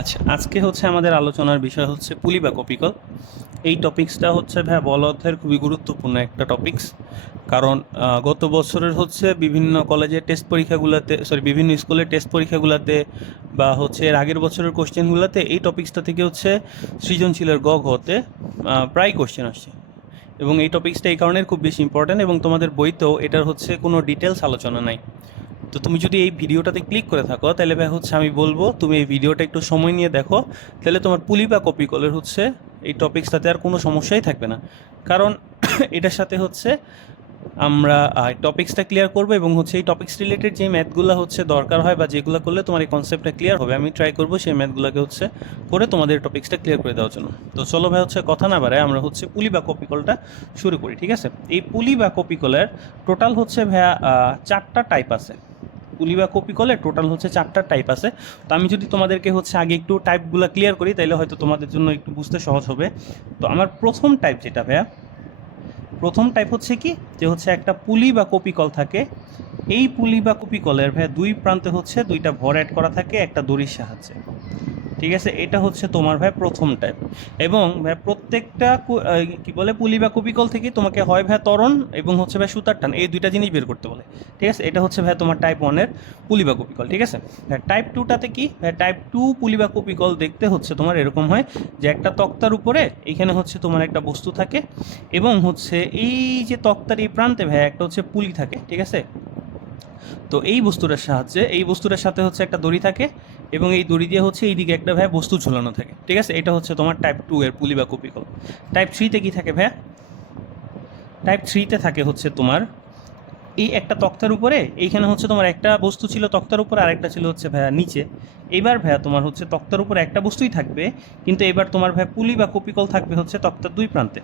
আচ্ছা, আজকে হচ্ছে আমাদের আলোচনার বিষয় হচ্ছে পুলি বা কপিকল। এই টপিক্সটা হচ্ছে ভাই বল অধ্যায়ের খুবই গুরুত্বপূর্ণ একটা টপিক্স। কারণ গত বছরের হচ্ছে বিভিন্ন কলেজের টেস্ট পরীক্ষাগুলোতে, বিভিন্ন স্কুলের টেস্ট পরীক্ষাগুলোতে বা হচ্ছে এর আগের বছরের কোশ্চেনগুলোতে এই টপিক্সটা থেকে হচ্ছে সৃজনশীলের হতে প্রায় কোশ্চেন আসছে। এবং এই টপিক্সটা এই কারণে খুব বেশি ইম্পর্ট্যান্ট, এবং তোমাদের বইতেও এটার হচ্ছে কোনো ডিটেলস আলোচনা নাই। তো তুমি যদি এই ভিডিওটাতে ক্লিক করে থাকো, তাহলে ভাই হচ্ছে আমি বলবো তুমি এই ভিডিওটা একটু সময় নিয়ে দেখো। তাহলে তোমার পুলি বা কপিকলের হচ্ছে এই টপিক্সটাতে আর কোনো সমস্যাই থাকবে না। কারণ এটার সাথে হচ্ছে আমরা টপিক্সটা ক্লিয়ার করবো, এবং হচ্ছে এই টপিক্স রিলেটেড যে ম্যাথগুলো হচ্ছে দরকার হয় বা যেগুলো করলে তোমার এই কনসেপ্টটা ক্লিয়ার হবে, আমি ট্রাই করবো সেই ম্যাথগুলোকে হচ্ছে করে তোমাদের টপিক্সটা ক্লিয়ার করে দেওয়ার জন্য। তো চলো ভাই হচ্ছে কথা না বাড়ায় আমরা হচ্ছে পুলি বা কপিকলটা শুরু করি, ঠিক আছে? এই পুলি বা কপিকলের টোটাল হচ্ছে ভাইয়া 4টা টাইপ আছে। পুলি বা কপিকলের টোটাল হচ্ছে 4টা টাইপ আছে। তো আমি যদি তোমাদেরকে হচ্ছে আগে একটু টাইপগুলো ক্লিয়ার করি, তাহলে হয়তো তোমাদের জন্য একটু বুঝতে সহজ হবে। তো আমার প্রথম টাইপ যেটা ভাইয়া, প্রথম টাইপ হচ্ছে কি, যে হচ্ছে একটা পুলি বা কপিকল থাকে। এই পুলি বা কপিকলের ভাইয়া দুই প্রান্তে হচ্ছে দুইটা ভর অ্যাড করা থাকে একটা দড়ির সাহায্যে, ঠিক আছে? এটা হচ্ছে তোমার ভাই প্রথম টাইপ। এবং ভাই প্রত্যেকটা কি বলে পুলি বা কপিকল থেকে তোমাকে হয় ভাই ত্বরণ এবং হচ্ছে ভাই সুতার টান, এই দুইটা জিনিস বের করতে বলে, ঠিক আছে? এটা হচ্ছে ভাই তোমার টাইপ ওয়ানের পুলি বা কপিকল, ঠিক আছে? ভাই টাইপ টুটাতে কি, ভাই টাইপ টু পুলি বা কপিকল দেখতে হচ্ছে তোমার এরকম হয় যে একটা তক্তার উপরে এইখানে হচ্ছে তোমার একটা বস্তু থাকে, এবং হচ্ছে এই যে তক্তার এই প্রান্তে ভাই একটা হচ্ছে পুলি থাকে, ঠিক আছে? তো এই বস্তুটার সাহায্যে, এই বস্তুটার সাথে হচ্ছে একটা দড়ি থাকে, এবং এই দড়ি দিয়ে হচ্ছে এইদিকে একটা ভাই বস্তু ঝুলানো থাকে, ঠিক আছে? এটা হচ্ছে তোমার টাইপ টু এর পুলি বা কপিকল। টাইপ থ্রিতে কি থাকে ভাইয়া? টাইপ থ্রিতে থাকে হচ্ছে তোমার এই একটা তক্তার উপরে, এইখানে হচ্ছে তোমার একটা বস্তু ছিল তক্তার উপরে, আরেকটা ছিল হচ্ছে ভাইয়া নিচে। এবার ভাইয়া তোমার হচ্ছে তক্তার উপরে একটা বস্তুই থাকবে, কিন্তু এবার তোমার ভাইয়া পুলি বা কপিকল থাকবে হচ্ছে তক্তার দুই প্রান্তে,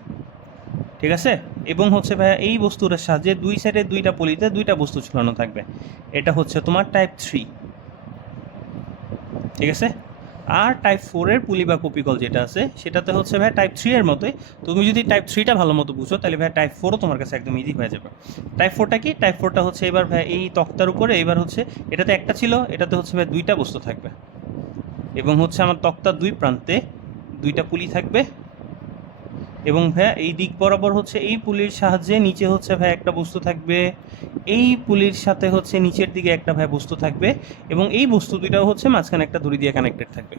ঠিক আছে? এবং হচ্ছে ভাইয়া এই বস্তুটার সাহায্যে দুই সাইডে দুইটা পলিতে দুইটা বস্তু ঝুলানো থাকবে। এটা হচ্ছে তোমার টাইপ থ্রি, ঠিক আছে? আর টাইপ ফোরের পুলি বা কপিকল যেটা আছে সেটাতে হচ্ছে ভাই টাইপ থ্রি এর মতোই। তুমি যদি টাইপ থ্রিটা ভালো মতো বুঝো, তাহলে ভাই টাইপ ফোরও তোমার কাছে একদম ইজি হয়ে যাবে। টাইপ ফোরটা কি? টাইপ ফোরটা হচ্ছে এবার ভাই এই তক্তার উপরে, এবার হচ্ছে এটাতে একটা ছিল, এটাতে হচ্ছে ভাই দুইটা বস্তু থাকবে, এবং হচ্ছে আমার তক্তার দুই প্রান্তে দুইটা পুলি থাকবে, এবং ভাইয়া এই দিক বরাবর হচ্ছে এই পুলির সাহায্যে নিচে হচ্ছে ভাই একটা বস্তু থাকবে, এই পুলির সাথে হচ্ছে নিচের দিকে একটা ভাই বস্তু থাকবে, এবং এই বস্তু দুইটাও হচ্ছে মাঝখানে একটা দড়ি দিয়ে কানেক্টেড থাকবে।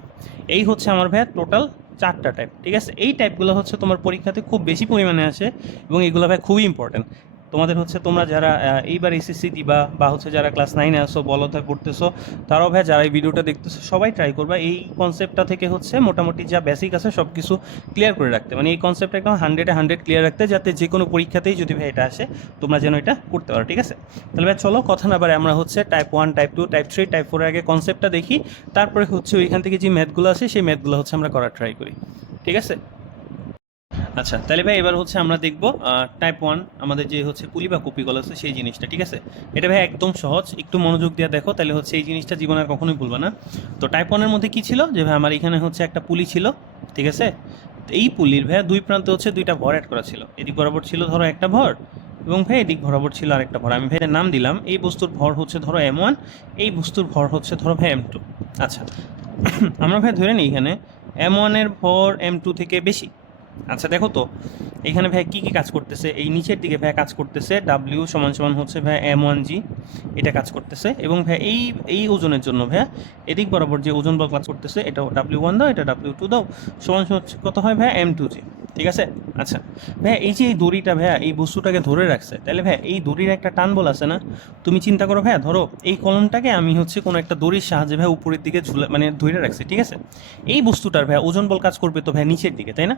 এই হচ্ছে আমার ভাইয়া টোটাল 4টা টাইপ, ঠিক আছে? এই টাইপগুলো হচ্ছে তোমার পরীক্ষাতে খুব বেশি পরিমাণে আসে, এবং এগুলো ভাই খুবই ইম্পর্টেন্ট। তোমাদের হচ্ছে তোমরা যারা এইবার এসএসসি দিবা, বা হচ্ছে যারা ক্লাস 9-এ আসো, বলতায় পড়তেছো, তারাও ভাই যারা এই ভিডিওটা দেখতেছো সবাই ট্রাই করবা এই কনসেপ্টটা থেকে হচ্ছে মোটামুটি যা বেসিক আছে সব কিছু ক্লিয়ার করে রাখতে, মানে এই কনসেপ্টটা একদম 100-100 ক্লিয়ার রাখতে, যাতে যে কোনো পরীক্ষাতেই যদি ভাই এটা আসে তোমরা যেন এটা করতে পারো, ঠিক আছে? তাহলে ভাই চলো কথা না বাড়ে আমরা হচ্ছে type one, type two, type three, type ফোরের আগে কনসেপ্টটা দেখি, তারপরে হচ্ছে ওইখান থেকে যে ম্যাথগুলো আছে সেই ম্যাথগুলো হচ্ছে আমরা করার ট্রাই করি, ঠিক আছে? আচ্ছা, তাহলে ভাই এবার হচ্ছে আমরা দেখব টাইপ ওয়ান, আমাদের যে হচ্ছে পুলি বা কপিকল আছে সেই জিনিসটা, ঠিক আছে? এটা ভাই একদম সহজ, একটু মনোযোগ দিয়ে দেখো, তাহলে হচ্ছে এই জিনিসটা জীবনে আর কখনোই ভুলবা না। তো টাইপ ওয়ানের মধ্যে কী ছিল, যে ভাই আমার এখানে হচ্ছে একটা পুলি ছিল, ঠিক আছে? তো এই পুলির ভাইয়া দুই প্রান্তে হচ্ছে দুইটা ভর অ্যাড করা ছিল, এদিক বরাবর ছিল ধরো একটা ভর, এবং ভাই এদিক বরাবর ছিল আরেকটা ভর। আমি ভাইয়ের নাম দিলাম, এই বস্তুর ভর হচ্ছে ধরো M1, এই বস্তুর ভর হচ্ছে ধরো ভাই M2। আচ্ছা, আমরা ভাই ধরে নিই এখানে M1-এর ভর M2 থেকে বেশি। আচ্ছা দেখো তো এখানে ভাই কী কী কাজ করতেছে, এই নিচের দিকে ভাই কাজ করতেছে W সমান সমান হচ্ছে ভাই M1G, এটা কাজ করতেছে, এবং ভাই এই এই ওজনের জন্য ভাই এদিক বরাবর যে ওজন বল কাজ করতেছে, এটা W1 দাও, এটা W2 দাও, সমান সমান হচ্ছে কত হয় ভাই M2G, ঠিক আছে? আচ্ছা ভাই এই যে এই দড়িটা ভাইয়া এই বস্তুটাকে ধরে রাখছে, তাহলে ভাই এই দড়ির একটা টান বল আছে না? তুমি চিন্তা করো ভাইয়া, ধরো এই কলমটাকে আমি হচ্ছে কোনো একটা দড়ির সাহায্যে ভাই উপরের দিকে ঝুলে মানে ধরে রাখছি, ঠিক আছে? এই বস্তুটার ভাই ওজন বল কাজ করবে তো ভাই নিচের দিকে, তাই না?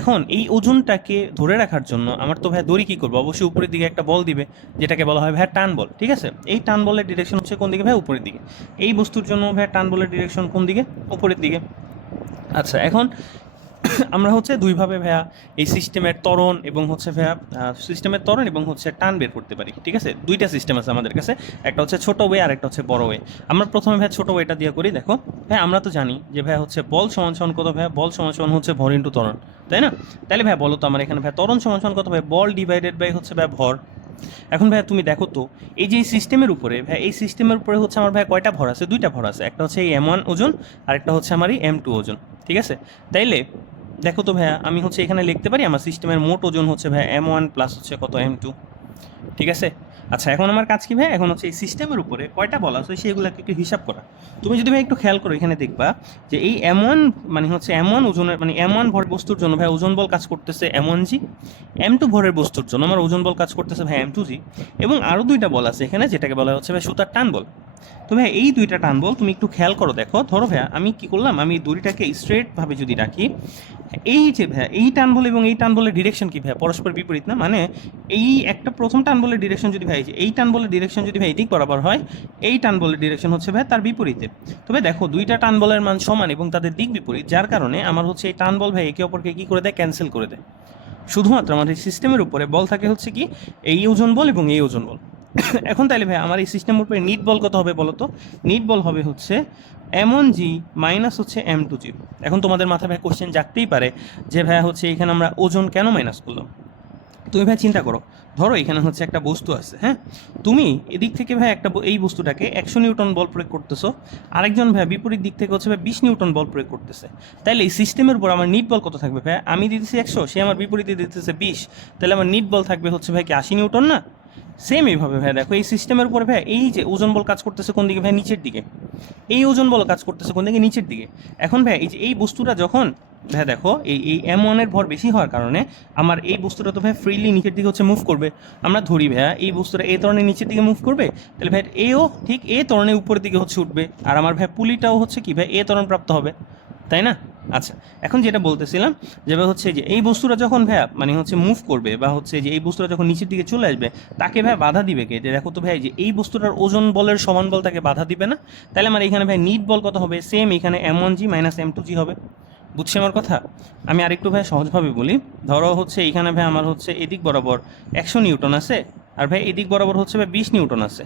এখন এই ওজনটাকে ধরে রাখার জন্য আমার তো ভাই দড়ি কী করবো, অবশ্যই উপরের দিকে একটা বল দিবে, যেটাকে বলা হয় ভাই টান বল, ঠিক আছে? এই টান বলের ডিরেকশন হচ্ছে কোন দিকে ভাই? উপরের দিকে। এই বস্তুর জন্য ভাই টান বলের ডিরেকশন কোন দিকে? উপরের দিকে। আচ্ছা এখন আমরা হচ্ছে দুইভাবে ভাইয়া এই সিস্টেমের ত্বরণ এবং হচ্ছে ভাইয়া সিস্টেমের ত্বরণ এবং হচ্ছে টান বের করতে পারি, ঠিক আছে? দুইটা সিস্টেম আছে আমাদের কাছে, একটা হচ্ছে ছোট ওয়ে আর একটা হচ্ছে বড় ওয়ে। আমরা প্রথমে ভাই ছোট ওয়েটা দিয়ে করি। দেখো ভাই আমরা তো জানি যে ভাই হচ্ছে বল সমান সমান কত ভাইয়া? বল সমান সমান হচ্ছে ভর ইন্টু ত্বরণ, তাই না? তাহলে ভাই বলো তো আমার এখানে ভাই ত্বরণ সমান সমান কত ভাই? বল ডিভাইডেড বাই হচ্ছে ভাই ভর, এখন ভাইয়া তুমি দেখো তো এই যে সিস্টেমের উপরে ভাই, এই সিস্টেমের উপরে হচ্ছে আমার ভাই কয়টা ভর আছে? দুইটা ভর আছে, একটা হচ্ছে এই M1 ওজন আর একটা হচ্ছে আমার এই M2 ওজন, ঠিক আছে? তাইলে দেখো তো ভাইয়া, আমি হচ্ছে এখানে লিখতে পারি আমার সিস্টেমের মোট ওজন হচ্ছে ভাই M1 প্লাস হচ্ছে কত M2, ঠিক আছে? আচ্ছা, এখন আমার কাজ কি ভাই? এখন হচ্ছে এই সিস্টেমের উপরে কয়টা বল আছে সেগুলোকে একটু হিসাব করা। তুমি যদি ভাই একটু খেয়াল করো, এখানে দেখবা যে এই M1 মানে হচ্ছে M1 ওজনের মানে M1 ভর বস্তুর জন্য ভাই ওজন বল কাজ করতেছে M1G, M2 ভরের বস্তুর জন্য আমার ওজন বল কাজ করতেছে ভাই M2G, এবং আরও দুইটা বল আছে এখানে যেটাকে বলা হচ্ছে ভাই সুতার টান বল। তো ভাই এই দুইটা টান বল তুমি একটু খেয়াল করো, দেখো ধরো ভাইয়া আমি কি করলাম, আমি দড়িটাকে স্ট্রেটভাবে যদি রাখি, এই যে ভাইয়া এই টান বল এবং এই টান বলের ডিরেকশন কি ভাইয়া? পরস্পর বিপরীত না? মানে এই একটা প্রথম টান বলের ডিরেকশন যদি ভাই এই টান বলের ডিরেকশন যদি ভাই এদিক বরাবর হয়, এই টান বলের ডিরেকশন হচ্ছে ভাই তার বিপরীতে। তবে দেখো দুইটা টান বলের মান সমান এবং তাদের দিক বিপরীত, যার কারণে আমার হচ্ছে এই টান বল ভাই একে অপরকে কি করে দেয়? ক্যান্সেল করে দেয়। শুধুমাত্র আমাদের সিস্টেমের উপরে বল থাকে হচ্ছে কি এই ওজন বল এবং এই ওজন বল। এখন তাইলে ভাই আমার এই সিস্টেমের উপরে নিট বল কত হবে বলো তো? নিট বল হবে হচ্ছে M1G মাইনাস হচ্ছে M2G। এখন তোমাদের মাথায় ভাই কোশ্চেন জাগতেই পারে যে ভাই হচ্ছে এখানে আমরা ওজন কেন মাইনাস করলাম? তুমি ভাই চিন্তা করো, ধরো এখানে হচ্ছে একটা বস্তু আছে, হ্যাঁ, তুমি এদিক থেকে ভাই একটা এই বস্তুটাকে 100 নিউটন বল প্রয়োগ করতেছো, আরেকজন ভাই বিপরীত দিক থেকে হচ্ছে ভাই 20 নিউটন বল প্রয়োগ করতেছে। তাহলে এই সিস্টেমের উপর আমার নিট বল কত থাকবে ভাই? আমি দিতেছি 100, সে আমার বিপরীতে দিতেছে 20, তাহলে আমার নিট বল থাকবে হচ্ছে ভাই কি 80 নিউটন না? সেম এইভাবে ভাই দেখো এই সিস্টেমের উপরে ভাই এই যে ওজন বল কাজ করতেছে কোন দিকে ভাই? নিচের দিকে। এই ওজন বল কাজ করতেছে কোন দিকে? নিচের দিকে। এখন ভাই এই যে এই বস্তুটা যখন ভাই দেখো এই M1 এর ভর বেশি হওয়ার কারণে আমার এই বস্তুটা তো ভাই ফ্রিলি নিচের দিকে হচ্ছে মুভ করবে। আমরা ধরি ভাইয়া এই বস্তুটা এই ত্বরণের নিচের দিকে মুভ করবে, তাহলে ভাই এও ঠিক এই ত্বরণের উপরের দিকে হচ্ছে উঠবে, আর আমার ভাই পুলিটাও হচ্ছে কি ভাই এই ত্বরণ প্রাপ্ত হবে, তাই না? আচ্ছা, এখন যেটা বলতেছিলাম যেটা হচ্ছে যে এই বস্তুটা যখন ভাইয়া মানে হচ্ছে মুভ করবে বা হচ্ছে যে এই বস্তুটা যখন নিচের দিকে চলে আসবে, তাকে ভাই বাধা দিবে কে? যে দেখো তো ভাই যে এই বস্তুটার ওজন বলের সমান বল তাকে বাধা দিবে না? তাহলে আমার এখানে ভাই নিট বল কত হবে? সেম এখানে M1G মাইনাস M2G হবে। বুঝছি আমার কথা? আমি আরেকটু ভাই সহজভাবে বলি, ধরো হচ্ছে এখানে ভাই আমার হচ্ছে এদিক বরাবর 100 নিউটন আছে, আর ভাই এদিক বরাবর হচ্ছে ভাই 20 নিউটন আছে।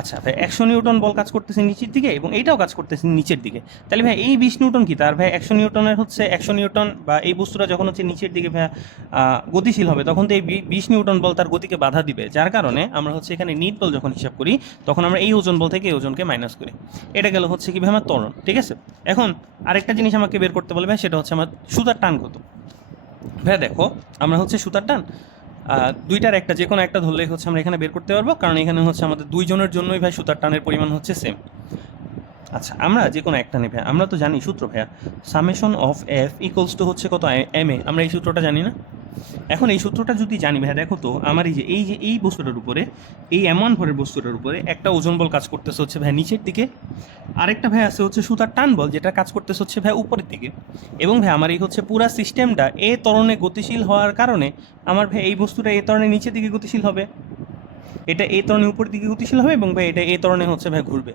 আচ্ছা ভাই 100 নিউটন বল কাজ করতেছে নিচের দিকে এবং এইটাও কাজ করতেছে নিচের দিকে, তাহলে ভাই এই 20 নিউটন কি তার ভাই 100 নিউটনের হচ্ছে 100 নিউটন বা এই বস্তুটা যখন হচ্ছে নিচের দিকে ভাই গতিশীল হবে তখন তো এই 20 নিউটন বল তার গতিকে বাধা দিবে, যার কারণে আমরা হচ্ছে এখানে নিট বল যখন হিসাব করি তখন আমরা এই ওজন বল থেকে এই ওজনকে মাইনাস করি। এটা গেল হচ্ছে কি ভাই আমার ত্বরণ, ঠিক আছে? এখন আরেকটা জিনিস আমাকে বের করতে বলে ভাই, সেটা হচ্ছে আমার সুতার টান কত। ভাই দেখো আমরা হচ্ছে সুতার টান দুইটার একটা যে কোনো একটা ধরলেই হচ্ছে আমরা এখানে বের করতে পারবো, কারণ এখানে হচ্ছে আমাদের দুইজনের জন্যই ভাই সুতার টানের পরিমাণ হচ্ছে সেম। আচ্ছা, আমরা যে কোনো একটা নেই ভাই, আমরা তো জানি সূত্র ভাইয়া summation of F equals two হচ্ছে কত এম এ, আমরা এই সূত্রটা জানি না? এখন এই সূত্রটা যদি জানি ভাই, দেখো তো আমার এই বস্তুটার উপরে এই M1 ভরের বস্তুটার উপরে একটা ওজন বল কাজ করতেছে হচ্ছে ভাই নিচের দিকে, আরেকটা ভাই আছে হচ্ছে সুতার টান বল যেটা কাজ করতেছে হচ্ছে ভাই উপরের দিকে, এবং ভাই আমার এই হচ্ছে পুরা সিস্টেমটা এ ত্বরণে গতিশীল হওয়ার কারণে আমার ভাই এই বস্তুটা এ ত্বরণে নিচের দিকে গতিশীল হবে, এটা এ ত্বরণে উপরের দিকে গতিশীল হবে, এবং ভাই এটা এ ত্বরণে হচ্ছে ভাই ঘুরবে।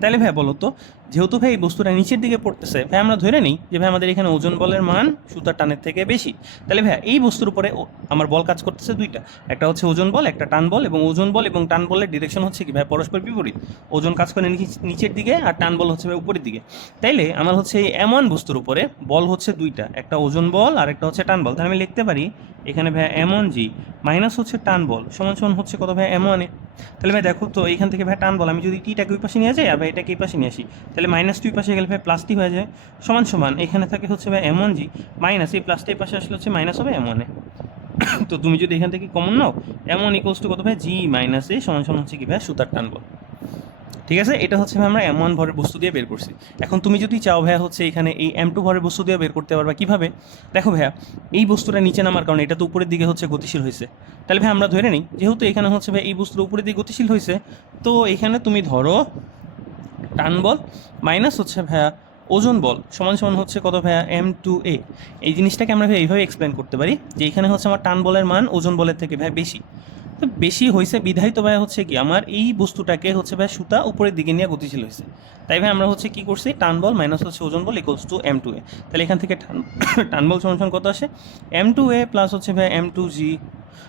তাহলে ভাই বলো তো, যেহেতু ভাই এই বস্তুটা নিচের দিকে পড়তেছে, ভাই আমরা ধরে নিই যে ভাই আমাদের এখানে ওজন বলের মান সুতার টানের থেকে বেশি, তাহলে ভাই এই বস্তুর উপরে আমার বল কাজ করতেছে দুইটা, একটা হচ্ছে ওজন বল, একটা টান বল, এবং ওজন বল এবং টান বলের ডিরেকশন হচ্ছে কি ভাই পরস্পর বিপরীত। ওজন কাজ করে নিচের দিকে আর টান বল হচ্ছে ভাই উপরের দিকে। তাইলে আমার হচ্ছে এই M1 বস্তুর উপরে বল হচ্ছে দুইটা, একটা ওজন বল আর একটা হচ্ছে টান বল। তাহলে আমি লিখতে পারি এখানে ভাই M1G মাইনাস হচ্ছে টান বল সমান সমান হচ্ছে কত ভাই M1 এ। তাহলে ভাই দেখো তো এইখান থেকে ভাই টান বল আমি যদি টিটাকে ওই পাশে নিয়ে যাই আর ভাই এটাকে এই পাশে নিয়ে আসি, তাহলে মাইনাস টু পাশে গেলে ভাই প্লাস টি হয়ে যায়, সমান সমান এখানে থাকে হচ্ছে ভাই M1G মাইনাস এই প্লাসটা এই পাশে আসলে হচ্ছে মাইনাস হবে M1 এ। তো তুমি যদি এখান থেকে common now M1 equals to কত ভাই G মাইনাস এ সমান সমান হচ্ছে কি ভাই সুতার টান বল। ঠিক আছে, এটা হচ্ছে ভাই আমরা M1 ভরের বস্তু দিয়ে বের করছি। এখন তুমি যদি চাও ভাইয়া হচ্ছে এখানে এই M2 ভরের বস্তু দিয়ে বের করতে পারবা কিভাবে? দেখো ভাইয়া এই বস্তুটা নিচে নামার কারণে এটা তো উপরের দিকে হচ্ছে গতিশীল হয়েছে, তাহলে ভাই আমরা ধরে নিই যেহেতু এখানে হচ্ছে ভাই এই বস্তুর উপরের দিকে গতিশীল হয়েছে, তো এখানে তুমি ধরো টান বল মাইনাস হচ্ছে ভাইয়া ওজন বল সমান সমান হচ্ছে কত ভাইয়া M2A। এই জিনিসটাকে আমরা ভাই এইভাবে এক্সপ্লেন করতে পারি যে এখানে হচ্ছে আমার টান বলের মান ওজন বলের থেকে ভাই বেশি, তো বেশি হয়েছে বিধায় তো ভাই হচ্ছে কি আমার এই বস্তুটাকে হচ্ছে ভাই সুতা উপরের দিকে নিয়ে গতিশীল হয়েছে, তাই ভাই আমরা হচ্ছে কি করছি টান বল মাইনাস হচ্ছে ওজন বল ইকুয়ালস টু M2A। তাহলে এখান থেকে টান বল সমান সমান কত আসে M2A প্লাস হচ্ছে ভাই M2G।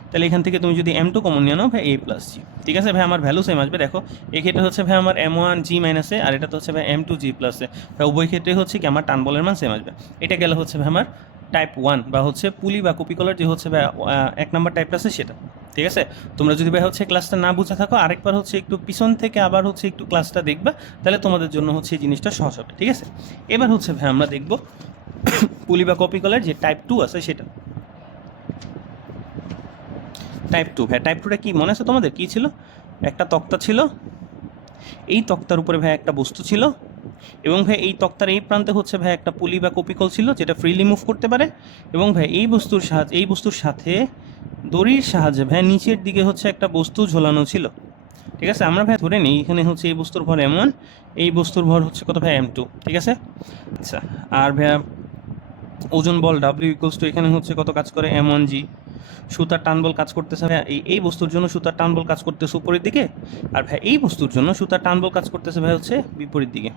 তাহলে এখান থেকে তুমি যদি M2 কমন নিয়ে নাও ভাই A প্লাস G, ঠিক আছে ভাই আমার ভ্যালু সেম আসবে। দেখো এক্ষেত্রে হচ্ছে ভাই আমার M1G মাইনাস এ আর এটা তো হচ্ছে ভাই M2G প্লাস এ, উভয় ক্ষেত্রে হচ্ছে কি আমার টান বলের মান সেম আসবে। এটা গেলে হচ্ছে ভাই আমার টাইপ 1 বা হচ্ছে পুলি বা কপিকলের যে হচ্ছে ভাই 1 নাম্বার টাইপটা আছে সেটা। ঠিক আছে, তোমরা যদি ভাই হচ্ছে ক্লাসটা না বুঝে থাকো আরেকবার হচ্ছে একটু পিছন থেকে আবার হচ্ছে একটু ক্লাসটা দেখবা, তাহলে তোমাদের জন্য হচ্ছে এই জিনিসটা সহজ হবে। ঠিক আছে, এবার হচ্ছে ভাই আমরা দেখব পুলি বা কপিকলের যে টাইপ 2 আছে সেটা। টাইপ 2 ভাই, টাইপ 2টা কি মনে আছে তোমাদের? কি ছিল? একটা তক্তা ছিল, এই তক্তার উপরে ভাই একটা বস্তু ছিল, এবং ভাই এই তক্তার এই প্রান্তে হচ্ছে ভাই একটা পুলি বা কপিকল ছিল যেটা ফ্রিলি মুভ করতে পারে, এবং ভাই এই বস্তুর সাথে দড়ির সাহায্যে ভাই নিচের দিকে হচ্ছে একটা বস্তু ঝোলানো ছিল। ঠিক আছে, আমরা ভাই ধরে নিই এখানে হচ্ছে এই বস্তুর ভর m1, এই বস্তুর ভর হচ্ছে কত ভাই m2। ঠিক আছে, আচ্ছা, আর ভাই ওজন বল W ইকুয়ালস টু এখানে হচ্ছে কত কাজ করে m1g। সুতার টান বল কাজ করতেছে ভাই এই বস্তুর জন্য সুতার টান বল কাজ করতেছে উপরের দিকে, আর ভাই এই বস্তুর জন্য সুতার টান বল কাজ করতেছে ভাই হচ্ছে বিপরীত দিকে।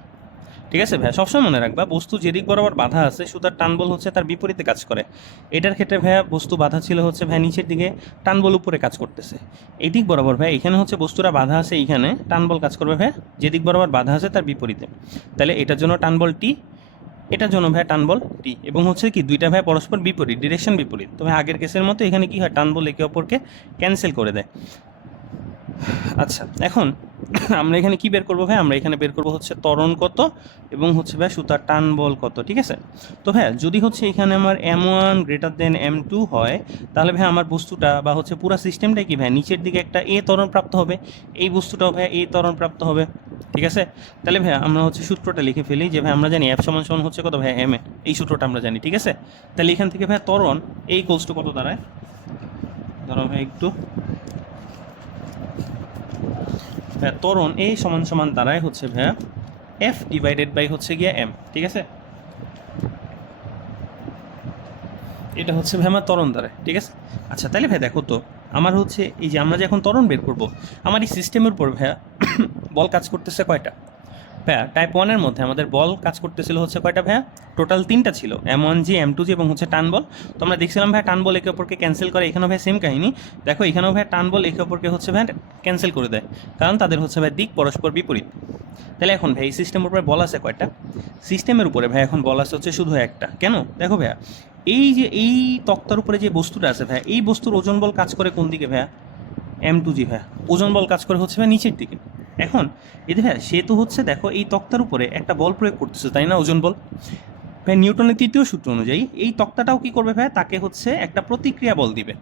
ঠিক আছে ভাই, সবসময় মনে রাখবা বস্তু যেদিক বরাবর বাধা আছে সুতার টান বল হচ্ছে তার বিপরীতে কাজ করে। এটার ক্ষেত্রে ভাইয়া বস্তু বাধা ছিল হচ্ছে ভাই নিচের দিকে, টান বল উপরে কাজ করতেছে। এই দিক বরাবর ভাই এখানে হচ্ছে বস্তুরা বাধা আছে, এইখানে টান বল কাজ করবে ভাই যেদিক বরাবর বাধা আছে তার বিপরীতে। তাহলে এটার জন্য টান বল টি, এটার জন্য ভাই টান বল টি, এবং হচ্ছে কি দুইটা ভাই পরস্পর বিপরীত, ডিরেকশন বিপরীত। তবে আগের কেসের মতো এখানে কি হয়, টান বল একে অপরকে ক্যান্সেল করে দেয়। আচ্ছা, এখন আমরা এখানে কি বের করবো ভাই? আমরা এখানে বের করবো হচ্ছে ত্বরণ কত এবং হচ্ছে ভাই সুতার টান বল কত। ঠিক আছে, তো ভাই যদি হচ্ছে এখানে আমার m1 গ্রেটার দেন m2 হয়, তাহলে ভাই আমার বস্তুটা বা হচ্ছে পুরো সিস্টেমটাই কি ভাই নিচের দিকে একটা এ ত্বরণ প্রাপ্ত হবে, এই বস্তুটাও ভাই এ ত্বরণ প্রাপ্ত হবে। ঠিক আছে, তাহলে ভাই আমরা হচ্ছে সূত্রটা লিখে ফেলি যে ভাই আমরা জানি F সমান সমান হচ্ছে কত ভাই m এ, এই সূত্রটা আমরা জানি। ঠিক আছে, তাহলে এখান থেকে ভাই ত্বরণ এই ইকুয়ালস টু কত দাঁড়ায়, ধরো ভাই একটু ত্বরণ এই সমান সমান দাঁড়ায় হচ্ছে ভাইয়া F ডিভাইডেড বাই হচ্ছে গিয়া m। ঠিক আছে, এটা হচ্ছে ভাই আমার ত্বরণ দাঁড়ায়। ঠিক আছে, আচ্ছা তাহলে ভাই দেখো তো আমার হচ্ছে এই যে আমরা যে এখন ত্বরণ বের করবো, আমার এই সিস্টেমের উপর ভাইয়া বল কাজ করতেছে কয়টা ভাইয়া? টাইপ 1-এর মধ্যে আমাদের বল কাজ করতেছিল হচ্ছে কয়টা ভাইয়া? টোটাল 3টা ছিল, m1g m2g এবং হচ্ছে টান বল। তো আমরা দেখছিলাম ভাই টান বল একে অপরকে ক্যান্সেল করে, এখানেও ভাই সেম কাহিনী। দেখো এখানেও ভাই টান বল একে অপরকে হচ্ছে ভাই ক্যান্সেল করে দেয়, কারণ তাদের হচ্ছে ভাই দিক পরস্পর বিপরীত। তাহলে এখন ভাই এই সিস্টেমের উপরে বল আছে কয়টা? সিস্টেমের উপরে ভাই এখন বল আছে হচ্ছে শুধু একটা। কেন? দেখো ভাইয়া এই যে এই তক্তার উপরে যে বস্তুটা আছে ভাই, এই বস্তুর ওজন বল কাজ করে কোন দিকে ভাইয়া? m2g ভাইয়া। ওজন বল কাজ করে হচ্ছে ভাই নিচের দিকে। এখন এই ভাইয়া সে তো হচ্ছে দেখো এই তক্তার উপরে একটা বল প্রয়োগ করতেছে, তাই না? ওজন বল। ভাই নিউটনের তৃতীয় সূত্র অনুযায়ী এই তক্তাটাও কি করবে ভাই? তাকে হচ্ছে একটা প্রতিক্রিয়া বল দিবে।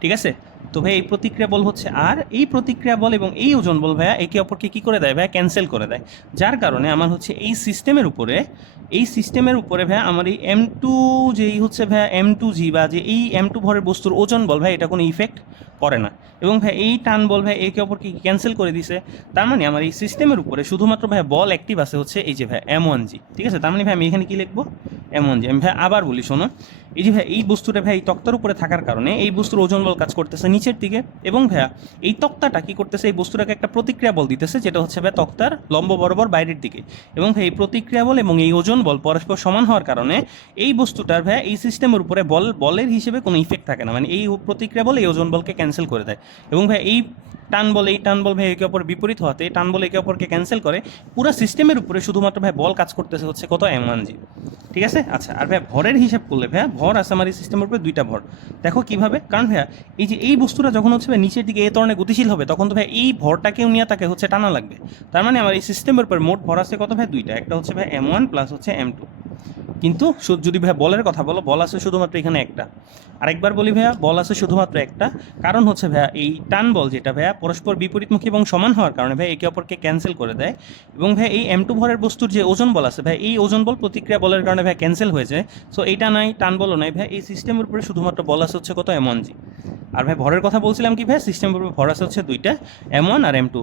ঠিক আছে, তো ভাই এই প্রতিক্রিয়া বল হচ্ছে, আর এই প্রতিক্রিয়া বল এবং এই ওজন বল ভাইয়া একে অপরকে কী করে দেয় ভাইয়া? ক্যান্সেল করে দেয়। যার কারণে আমার হচ্ছে এই সিস্টেমের উপরে ভাইয়া আমার এই m2 যেই হচ্ছে ভাইয়া m2g বা যে এই m2 ভরের বস্তুর ওজন বল ভাই এটা কোনো ইফেক্ট করে না, এবং ভাই এই টান বল ভাই একে অপরকে ক্যান্সেল করে দিছে। তার মানে আমার এই সিস্টেমের উপরে শুধুমাত্র ভাই বল অ্যাক্টিভ আছে হচ্ছে এই যে ভাই m1g। ঠিক আছে, তার মানে ভাই আমি এখানে কি লিখবো? m1g। আমি ভাই আবার বলি শোনো, এই যে ভাই এই বস্তুটা ভাই এই তক্তার উপরে থাকার কারণে এই বস্তুর ওজন বল কাজ করতেছে নিচের দিকে, এবং ভাইয়া এই তক্তাটা কি করতেছে? এই বস্তুটাকে একটা প্রতিক্রিয়া বল দিতেছে যেটা হচ্ছে ভাই তক্তার লম্ব বরাবর বাইরের দিকে, এবং ভাই এই প্রতিক্রিয়া বল এবং এই ওজন বল পরস্পর সমান হওয়ার কারণে এই বস্তুটার ভাই এই সিস্টেমের উপরে বলের হিসেবে কোনো ইফেক্ট থাকে না, মানে এই প্রতিক্রিয়া বল এই ওজন বলকে ক্যান্সেল করে দেয়। এবং ভাই এই টান বল ভাই একে অপর বিপরীত হওয়াতে টান বল একে অপরকে ক্যান্সেল করে, পুরো সিস্টেমের উপরে শুধুমাত্র ভাই বল কাজ করতেছে হচ্ছে কত? m1g। ঠিক আছে, আচ্ছা আর ভাই ভরের হিসাব করলে ভাইয়া ভর আছে আমার এই সিস্টেমের উপরে দুইটা ভর। দেখো কিভাবে, কারণ ভাইয়া এই যে এই বস্তুটা যখন হচ্ছে ভাই নিচের দিকে এ ধরনের গতিশীল হবে, তখন তো ভাই এই ভরটাকেও নিয়ে তাকে হচ্ছে টানা লাগবে। তার মানে আমার এই সিস্টেমের উপর মোট ভর আছে কত ভাই? দুইটা, একটা হচ্ছে ভাই m1 প্লাস হচ্ছে m2। কিন্তু যদি ভাইয়া বলের কথা বলো, বল আছে শুধুমাত্র এখানে একটা। আরেকবার বলি ভাইয়া, বল আছে শুধুমাত্র একটা, কারণ হচ্ছে ভাইয়া এই টান বল যেটা ভাইয়া পরস্পর বিপরীতমুখী এবং সমান হওয়ার কারণে ভাই একে অপরকে ক্যান্সেল করে দেয়, এবং ভাই এই m2 ভরের বস্তুর যে ওজন বল আছে ভাই, এই ওজন বল প্রতিক্রিয়া বলের কারণে ভাই ক্যান্সেল হয়ে যায়। সো এইটা নাই, টান বলও নাই ভাই, এই সিস্টেমের উপরে শুধুমাত্র বল আছে হচ্ছে কত? m1g। আর ভাই ভরের কথা বলছিলাম কি ভাই? সিস্টেমের উপরে ভর আছে হচ্ছে দুইটা, m1 আর m2।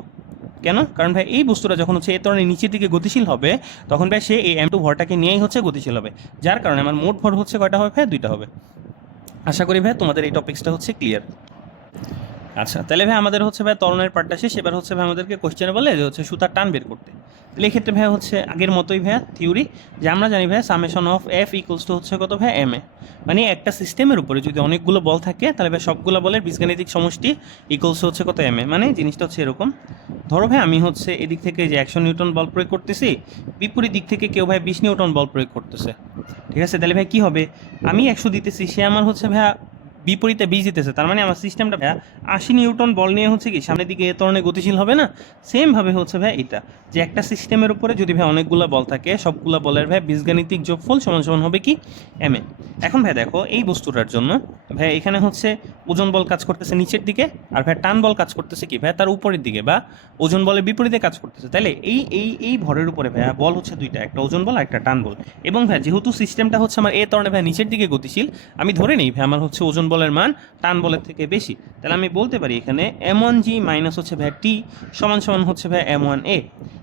কেন? কারণ ভাই এই বস্তুটা যখন হচ্ছে এই ধরনের নিচের দিকে গতিশীল হবে, তখন ভাই সে এই m2 ভরটাকে নিয়েই হচ্ছে গতিশীল হবে, যার কারণে আমার মোট ভর হচ্ছে কয়টা হবে ভাই? দুইটা হবে। আশা করি ভাই তোমাদের এই টপিক্সটা হচ্ছে ক্লিয়ার। আচ্ছা তাহলে ভাই আমাদের হচ্ছে ভাই ত্বরণের পার্টটা শেষ। এবার হচ্ছে ভাই আমাদেরকে কোশ্চেনে বলে যে হচ্ছে সুতার টান বের করতে। তাহলে এক্ষেত্রে ভাই হচ্ছে আগের মতোই ভাইয়া থিওরি, যে আমরা জানি ভাই summation of F equals two হচ্ছে কত ভাই? M A. মানে একটা সিস্টেমের উপরে যদি অনেকগুলো বল থাকে, তাহলে ভাই সবগুলো বলের বীজগাণিতিক সমষ্টি ইকুয়ালস হচ্ছে কত? M A. মানে জিনিসটা হচ্ছে এরকম, ধরো ভাই আমি হচ্ছে এদিক থেকে যে 100 নিউটন বল প্রয়োগ করতেছি, বিপরীত দিক থেকে কেউ ভাই 20 নিউটন বল প্রয়োগ করতেছে। ঠিক আছে, তাহলে ভাই কী হবে, আমি 100 দিতেছি, সে আমার হচ্ছে ভাইয়া বিপরীতে 20 দিতেছে, তার মানে আমার সিস্টেমটা ভাইয়া 80 নিউটন বল নিয়ে হচ্ছে কি সামনের দিকে এ ধরনের গতিশীল হবে না। সেমভাবে হচ্ছে ভাই এটা, যে একটা সিস্টেমের উপরে যদি ভাই অনেকগুলো বল থাকে, সবগুলো বলের ভাই বীজগাণিতিক যোগফল সমান সমান হবে কি এম এ। এখন ভাই দেখো এই বস্তুটার জন্য ভাই এখানে হচ্ছে ওজন বল কাজ করতেছে নিচের দিকে, আর ভাই টান বল কাজ করতেছে কি ভাই তার উপরের দিকে, বা ওজন বলের বিপরীতে কাজ করতেছে। তাহলে এই ভরের উপরে ভাইয়া বল হচ্ছে দুইটা, একটা ওজন বল আর একটা টান বল। এবং ভাই যেহেতু সিস্টেমটা হচ্ছে আমার এ ধরনের ভাই নিচের দিকে গতিশীল, আমি ধরে নিই ভাই আমার হচ্ছে ওজন বলের মান টান বলের থেকে বেশি, তাহলে আমি বলতে পারি এখানে M1G মাইনাস হচ্ছে ভাই টি সমান সমান হচ্ছে ভাই M1A।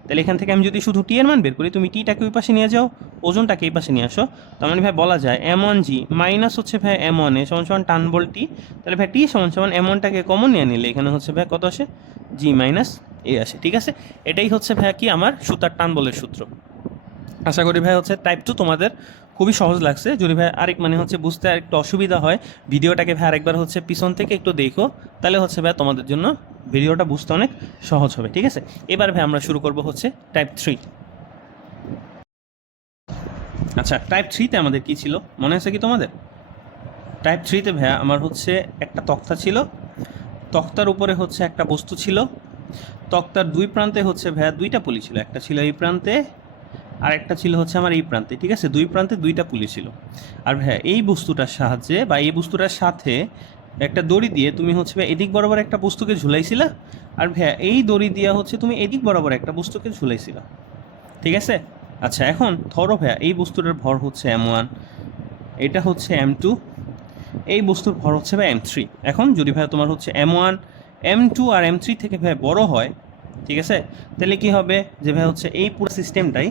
তাহলে এখান থেকে আমি যদি শুধু টি এর মান বের করি, তুমি টিটাকে ওই পাশে নিয়ে যাও, ওজনটাকে এই পাশে নিয়ে আসো, তার মানে ভাই বলা যায় M1G মাইনাস হচ্ছে ভাই M1A সমান সমান টান বল টি। তাহলে ভাই টি সমান সমান M1টাকে কমন নিয়ে নিলে এখানে হচ্ছে ভাই কত আসে, জি মাইনাস এ আসে। ঠিক আছে, এটাই হচ্ছে ভাই কি আমার সুতার টান বলের সূত্র। আশা করি ভাই হচ্ছে টাইপ 2 তোমাদের খুবই সহজ লাগছে। যদি ভাই আরেক মানে হচ্ছে বুঝতে আরেকটু অসুবিধা হয়, ভিডিওটাকে ভাই আরেকবার হচ্ছে পিছন থেকে একটু দেখো, তাহলে হচ্ছে ভাই তোমাদের জন্য ভিডিওটা বুঝতে অনেক সহজ হবে। ঠিক আছে, এবার ভাই আমরা শুরু করব হচ্ছে টাইপ 3। আচ্ছা, টাইপ 3তে আমাদের কি ছিল মনে আছে কি তোমাদের? টাইপ 3তে ভাইয়া আমার হচ্ছে একটা তক্তা ছিল, তক্তার উপরে হচ্ছে একটা বস্তু ছিল, তক্তার দুই প্রান্তে হচ্ছে ভাইয়া দুইটা পুলি ছিল, একটা ছিল এই প্রান্তে আর একটা ছিল হচ্ছে আমার এই প্রান্তে। ঠিক আছে, দুই প্রান্তে দুইটা পুলি ছিল। আর ভাইয়া এই বস্তুটার সাহায্যে বা এই বস্তুটার সাথে একটা দড়ি দিয়ে তুমি হচ্ছে ভাই এদিক বরাবর একটা বস্তুকে ঝুলাইছিলা, আর ভাইয়া এই দড়ি দিয়ে হচ্ছে তুমি এদিক বরাবর একটা বস্তুকে ঝুলাইছিলা। ঠিক আছে, আচ্ছা এখন ধরো ভাইয়া এই বস্তুটার ভর হচ্ছে M1, এটা হচ্ছে M2, এই বস্তুর ভর হচ্ছে ভাই M3। এখন যদি ভাই তোমার হচ্ছে M1 M2 আর M3 থেকে ভাই বড় হয়, ঠিক আছে, তাহলে কি হবে যে ভাই হচ্ছে এই পুরো সিস্টেমটাই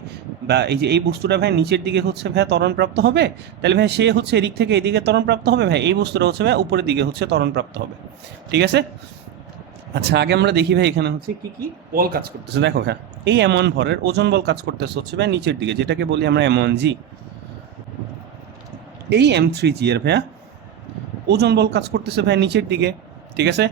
বা এই যে এই বস্তুটা ভাই নিচের দিকে হচ্ছে ভাই ত্বরণপ্রাপ্ত হবে, তাহলে ভাই সে হচ্ছে এদিক থেকে এদিকে ত্বরণপ্রাপ্ত হবে, ভাই এই বস্তুটা হচ্ছে ভাই উপরের দিকে হচ্ছে ত্বরণপ্রাপ্ত হবে। ঠিক আছে, আচ্ছা আগে আমরা দেখি ভাই এখানে হচ্ছে কি কি বল কাজ করতেছে। দেখো ভাই এই M1 ভরের ওজন বল কাজ করতেছে হচ্ছে ভাই নিচের দিকে, যেটাকে বলি আমরা M1G। এই M3G এর ভাইয়া ওজন বল কাজ করতেছে ভাই নিচের দিকে। ঠিক আছে,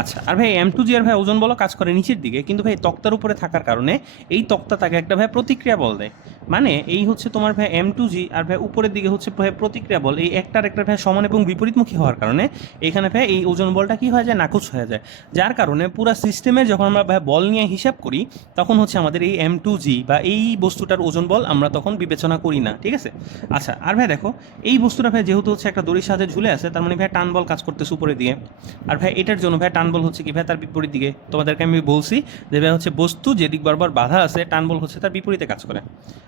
আচ্ছা আর ভাই M2G আর ভাই ওজন বলও কাজ করে নিচের দিকে, কিন্তু ভাই তক্তার উপরে থাকার কারণে এই তক্তা তাকে একটা ভাই প্রতিক্রিয়া বল দেয়। মানে এই হচ্ছে তোমার ভাই M2G আর ভাই উপরের দিকে হচ্ছে ভাই প্রতিক্রিয়া বল, এই একটার একটা ভাই সমান এবং বিপরীতমুখী হওয়ার কারণে এখানে ভাই এই ওজন বলটা কি হয়ে যায়, নাকচ হয়ে যায়। যার কারণে পুরো সিস্টেমে যখন আমরা ভাই বল নিয়ে হিসাব করি, তখন হচ্ছে আমাদের এই M2G বা এই বস্তুটার ওজন বল আমরা তখন বিবেচনা করি না। ঠিক আছে, আচ্ছা আর ভাই দেখো এই বস্তুটা ভাই যেহেতু হচ্ছে একটা দড়ির সাহায্যে ঝুলে আছে, তার মানে ভাই টান বল কাজ করতেছে উপরের দিকে। আর ভাই এটার জন্য ভাই টান বল হচ্ছে কি ভাই তার বিপরীত দিকে। তোমাদেরকে আমি বলছি যে ভাই হচ্ছে বস্তু যেদিক বরাবর বাধা আছে, টান বল হচ্ছে তার বিপরীতে কাজ করে।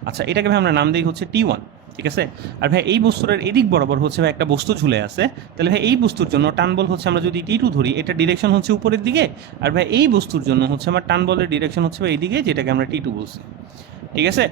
আচ্ছা এটাকে ভাই আমরা নাম দিই হচ্ছে T1। ঠিক আছে, আর ভাই এই বস্তুটার এদিক বরাবর হচ্ছে ভাই একটা বস্তু ঝুলে আছে, তাহলে ভাই এই বস্তুর জন্য টান বল হচ্ছে আমরা যদি T2 ধরি, এটা ডিরেকশন হচ্ছে উপরের দিকে, আর ভাই এই বস্তুর জন্য হচ্ছে আমার টান বলের ডিরেকশন হচ্ছে ভাই এইদিকে, যেটাকে আমরা T2 বলছি। ঠিক আছে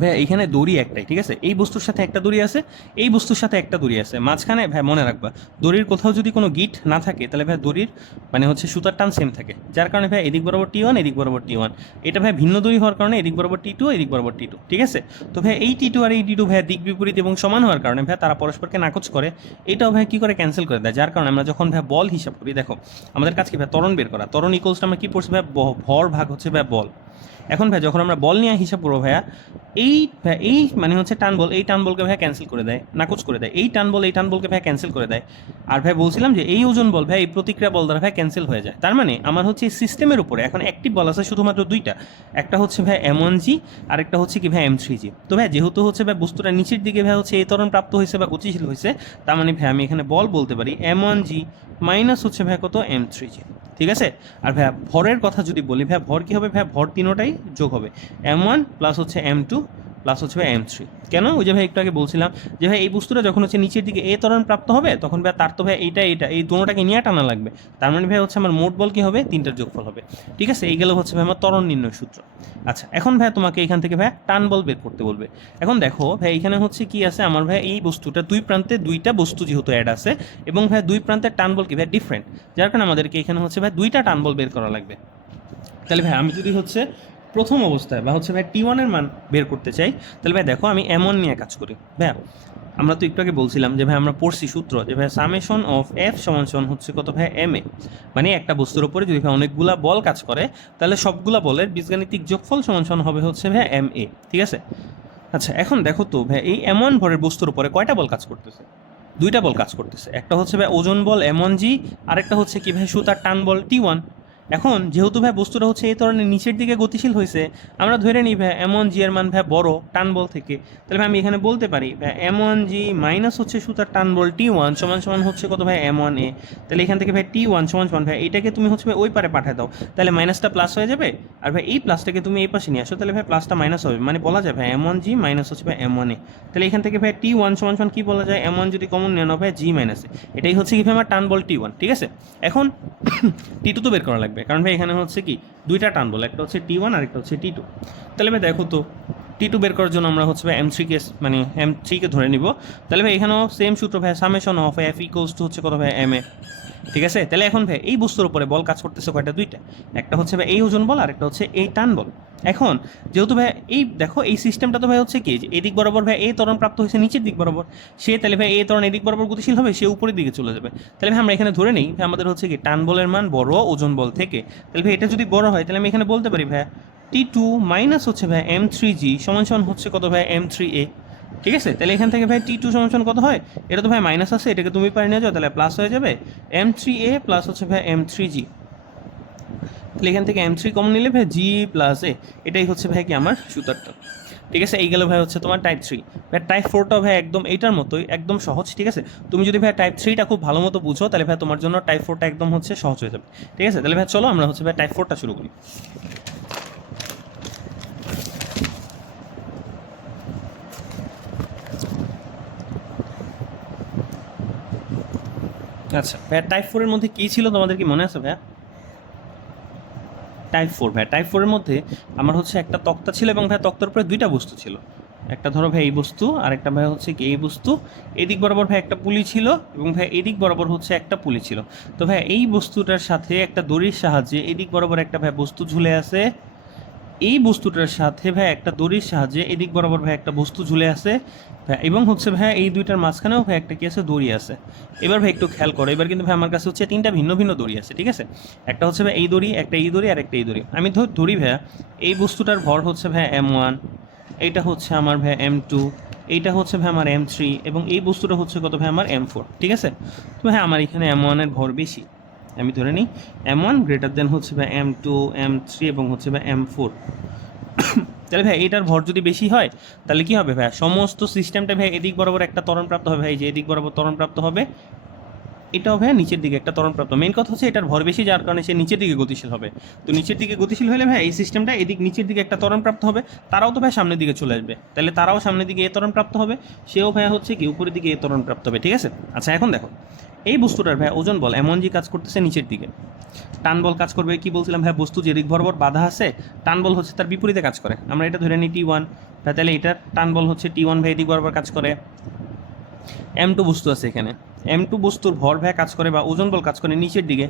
ভাই এইখানে দড়ি একটাই, ঠিক আছে, এই বস্তুর সাথে একটা দড়ি আছে, এই বস্তুর সাথে একটা দড়ি আছে, মাঝখানে ভাই মনে রাখবা দড়ির কোথাও যদি কোনো গিট না থাকে, তাহলে ভাই দড়ির মানে হচ্ছে সুতার টান সেম থাকে, যার কারণে ভাই এদিক বরাবর T1 এদিক বরাবর T1। এটা ভাই ভিন্ন দড়ি হওয়ার কারণে এদিক বরাবর T2 এদিক বরাবর T2। ঠিক আছে, তো ভাই এই T2 আর এই T2 ভাই দিক বিপরীত এবং সমান হওয়ার কারণে ভাই তারা পরস্পরকে নাকচ করে, এটাও ভাই কী করে ক্যান্সেল করে দেয়। যার কারণে আমরা যখন ভাই বল হিসাব করি, দেখো আমাদের কাছে কি ভাই ত্বরণ বের করা, ত্বরণ ইকুয়ালসটা আমরা কী পড়ছি ভাই, ভর ভাগ হচ্ছে ভাই বল। এখন ভাই যখন আমরা বল নিয়ে হিসাব করবো ভাইয়া, এই মানে হচ্ছে টান বল, এই টান বলকে ভাই ক্যান্সেল করে দেয়, নাকচ করে দেয়, এই টান বল এই টান বলকে ভাই ক্যান্সেল করে দেয়। আর ভাই বলছিলাম যে এই ওজন বল ভাই এই প্রতিক্রিয়া বল দ্বারা ভাই ক্যান্সেল হয়ে যায়। তার মানে আমার হচ্ছে এই সিস্টেমের উপরে এখন অ্যাক্টিভ বল আছে শুধুমাত্র দুইটা, একটা হচ্ছে ভাই M1G আর একটা হচ্ছে কি ভাই M3G। তো ভাই যেহেতু হচ্ছে ভাই বস্তুটা নিচের দিকে ভাই হচ্ছে এই ত্বরণ প্রাপ্ত হয়েছে বা গতিশীল হয়েছে, তার মানে ভাই আমি এখানে বল বলতে পারি M1G মাইনাস হচ্ছে ভাই কত M3G। ঠিক আছে, আর ভাইয়া ভরের কথা যদি বলি, ভাই ভর কী হবে, ভাই ভর তিনোটাই যোগ হবে, M1 প্লাস হচ্ছে M2 প্লাস হচ্ছে ভাই M3। কেন, ওই যে ভাই একটু আগে বলছিলাম যে ভাই এই বস্তুটা যখন হচ্ছে নিচের দিকে এ ত্বরণ প্রাপ্ত হবে, তখন ভাই তার তো ভাই এটা এই দুটোটাকে নিয়ে টানা লাগবে, তার মানে ভাই হচ্ছে আমার মোট বল কী হবে, তিনটার যোগফল হবে। ঠিক আছে, এই গেল হচ্ছে ভাই আমার ত্বরণ নির্ণয় সূত্র। আচ্ছা এখন ভাই তোমাকে এখান থেকে ভাই টান বল বের করতে বলবে। এখন দেখো ভাই এখানে হচ্ছে কি আছে, আমার ভাই এই বস্তুটা দুই প্রান্তে দুইটা বস্তু যেহেতু অ্যাড আছে, এবং ভাই দুই প্রান্তের টান বল কি ভাই ডিফারেন্ট, যার কারণে আমাদেরকে এখানে হচ্ছে ভাই দুইটা টান বল বের করা লাগবে। তাহলে ভাই আমি যদি হচ্ছে প্রথম অবস্থায় বা হচ্ছে ভাই T1 এর মান বের করতে চাই, তাহলে ভাই দেখো আমি M1 নিয়ে কাজ করি। ভাই আমরা তো একটু আগে বলছিলাম যে ভাই আমরা পড়ছি সূত্র যে ভাই সামেশন অফ F সমান সমান হচ্ছে কত ভাই MA, মানে একটা বস্তুর উপরে যদি ভাই অনেকগুলা বল কাজ করে, তাহলে সবগুলা বলের বীজগাণিতিক যোগফল সমান সমান হবে হচ্ছে ভাই MA। ঠিক আছে, আচ্ছা এখন দেখো তো ভাই এই এমন ভরের বস্তুর উপরে কয়টা বল কাজ করতেছে? দুইটা বল কাজ করতেছে। একটা হচ্ছে ভাই ওজন বল M1G, আরেকটা হচ্ছে কি ভাই সুতার টান বল T1। এখন যেহেতু ভাই বস্তুটা হচ্ছে এই ধরনের নিচের দিকে গতিশীল হয়েছে, আমরা ধরে নিই ভাই M1G এর মান ভাই বড় টান বল থেকে, তাহলে ভাই আমি এখানে বলতে পারি ভাই M1G মাইনাস হচ্ছে সুতার টান বল T1 সমান সমান হচ্ছে কত ভাই M1A। তাহলে এখান থেকে ভাই T1 সমান সমান ভাই এটাকে তুমি হচ্ছে ভাই ওই পারে পাঠিয়ে দাও, তাহলে মাইনাসটা প্লাস হয়ে যাবে, আর ভাই এই প্লাসটাকে তুমি এই পাশে নিয়ে আসো, তাহলে ভাই প্লাসটা মাইনাস হবে, মানে বলা যায় ভাই M1G মাইনাস হচ্ছে ভাই M1A। তাহলে এখান থেকে ভাই T1 সমান সমান কি বলা যায়, M1 যদি কমন নেওয়া ভাই G মাইনাস, এটাই হচ্ছে কি ভাই আমার টান বল T1। ঠিক আছে, এখন T2 তো বের করা লাগবে, কারণ ভাই এখানে হচ্ছে কি দুইটা টান বল, একটা হচ্ছে T1 আর একটা হচ্ছে T2। তাহলে ভাই দেখো তো T2 বের করার জন্য আমরা হচ্ছে ভাই M3 কে মানে M3 কে ধরে নিব। তাহলে ভাই এখানেও সেম সূত্র ভাই, summation of F equals to হচ্ছে কত ভাই MA। ঠিক আছে, তাহলে এখন ভাই এই বস্তুর উপরে বল কাজ করতেছে কয়টা, দুইটা। একটা হচ্ছে ভাই এই ওজন বল আর একটা হচ্ছে এই টান বল। এখন যেহেতু ভাই এই দেখো এই সিস্টেমটা তো ভাই হচ্ছে কি যে এদিক বরাবর ভাই এই ত্বরণ প্রাপ্ত হয়েছে নিচের দিক বরাবর, সে তাহলে ভাই এই ত্বরণ এদিক বরাবর গতিশীল হবে, সে উপরের দিকে চলে যাবে। তাহলে ভাই আমরা এখানে ধরে নিই ভাই আমাদের হচ্ছে কি টান বলের মান বড় ওজন বল থেকে, তাহলে ভাই এটা যদি বড় হয় তাহলে আমি এখানে বলতে পারি ভাই T2 মাইনাস হচ্ছে ভাই M3G সমান সমান হচ্ছে কত ভাই M3A। ঠিক আছে, তাহলে এখান থেকে ভাই T2 সমান সমান কত হয়, এটা তো ভাই মাইনাস আছে, এটাকে তুমি পারে নিয়ে যাও, তাহলে প্লাস হয়ে যাবে M3A প্লাস হচ্ছে ভাই M3G। তাহলে এখান থেকে M3 কমন নিলে ভাই G প্লাস A, এটাই হচ্ছে ভাই কি আমার সুতারটা। ঠিক আছে, এই গেল ভাই হচ্ছে তোমার টাইপ 3। ভাই টাইপ 4টা ভাই একদম এইটার মতোই একদম সহজ। ঠিক আছে, তুমি যদি ভাই টাইপ 3টা খুব ভালো মতো বুঝো তাহলে ভাই তোমার জন্য টাইপ 4টা একদম হচ্ছে সহজ হয়ে যাবে। ঠিক আছে, তাহলে ভাই চলো আমরা হচ্ছে ভাই টাইপ 4টা শুরু করি। আচ্ছা ভাইয়া টাইপ 4 এর মধ্যে কী ছিল তোমাদের কি মনে আছে ভাইয়া? টাইপ 4 ভাইয়া টাইপ 4 এর মধ্যে আমার হচ্ছে একটা তক্তা ছিল এবং ভাই তক্তার উপরে দুইটা বস্তু ছিল। একটা ধরো ভাই এই বস্তু আর একটা ভাই হচ্ছে কি এই বস্তু। এদিক বরাবর ভাই একটা পুলি ছিল এবং ভাই এদিক বরাবর হচ্ছে একটা পুলি ছিল। তো ভাই এই বস্তুটার সাথে একটা দড়ির সাহায্যে এদিক বরাবর একটা ভাই বস্তু ঝুলে আছে, এই বস্তুটার সাথে ভাই একটা দড়ির সাহায্যে এদিক বরাবর ভাই একটা বস্তু ঝুলে আছে ভাই, এবং হচ্ছে ভাই এই দুইটার মাঝখানেও ভাই একটা কি আছে দড়ি আছে। এবার ভাই একটু খেয়াল করো, এবার কিন্তু ভাই আমার কাছে হচ্ছে তিনটা ভিন্ন ভিন্ন দড়ি আছে। ঠিক আছে, একটা হচ্ছে ভাই এই দড়ি, একটা এই দড়ি আর একটা এই দড়ি। আমি ধরি ভাইয়া এই বস্তুটার ভর হচ্ছে ভাই M1, এইটা হচ্ছে আমার ভাই M2, এইটা হচ্ছে ভাই আমার M3 এবং এই বস্তুটা হচ্ছে কত ভাই আমার M4। ঠিক আছে, তো ভাই আমার এখানে M1 এর ভর বেশি, আমি ধরে নিই M1 গ্রেটার দেন হচ্ছে ভাই M2 M3 এবং হচ্ছে ভাই M4। তাহলে ভাই এটার ভর যদি বেশি হয় তাহলে কি হবে ভাই, সমস্ত সিস্টেমটা ভাই এদিক বরাবর একটা ত্বরণ প্রাপ্ত হবে, ভাই যে এদিক বরাবর ত্বরণ প্রাপ্ত হবে, এটাও ভাই নিচের দিকে একটা ত্বরণ প্রাপ্ত। মেন কথা হচ্ছে এটার ভর বেশি যার কারণে সে নিচের দিকে গতিশীল হবে। তো নিচের দিকে গতিশীল হলে ভাই এই সিস্টেমটা এদিক নিচের দিকে একটা ত্বরণ প্রাপ্ত হবে, তারাও তো ভাই সামনের দিকে চলে আসবে, তাহলে তারাও সামনের দিকে এ ত্বরণ প্রাপ্ত হবে, সেও ভাই হচ্ছে কি উপরের দিকে এ ত্বরণ প্রাপ্ত হবে। ঠিক আছে, আচ্ছা এখন দেখো এই বস্তুটার ভাই ওজন বল M1G কাজ করতেছে নিচের দিকে, টান বল কাজ করবে কি বলছিলাম ভাই, বস্তু যেদিক বরাবর বাধা আছে টান বল হচ্ছে তার বিপরীতে কাজ করে, আমরা এটা ধরে নিই T1, তাহলে এটার টান বল হচ্ছে T1 ভাই এদিক বরাবর কাজ করে। M2 বস্তু আছে এখানে, M2 বস্তুর ভর ভাই কাজ করে বা ওজন বল কাজ করে নিচের দিকে।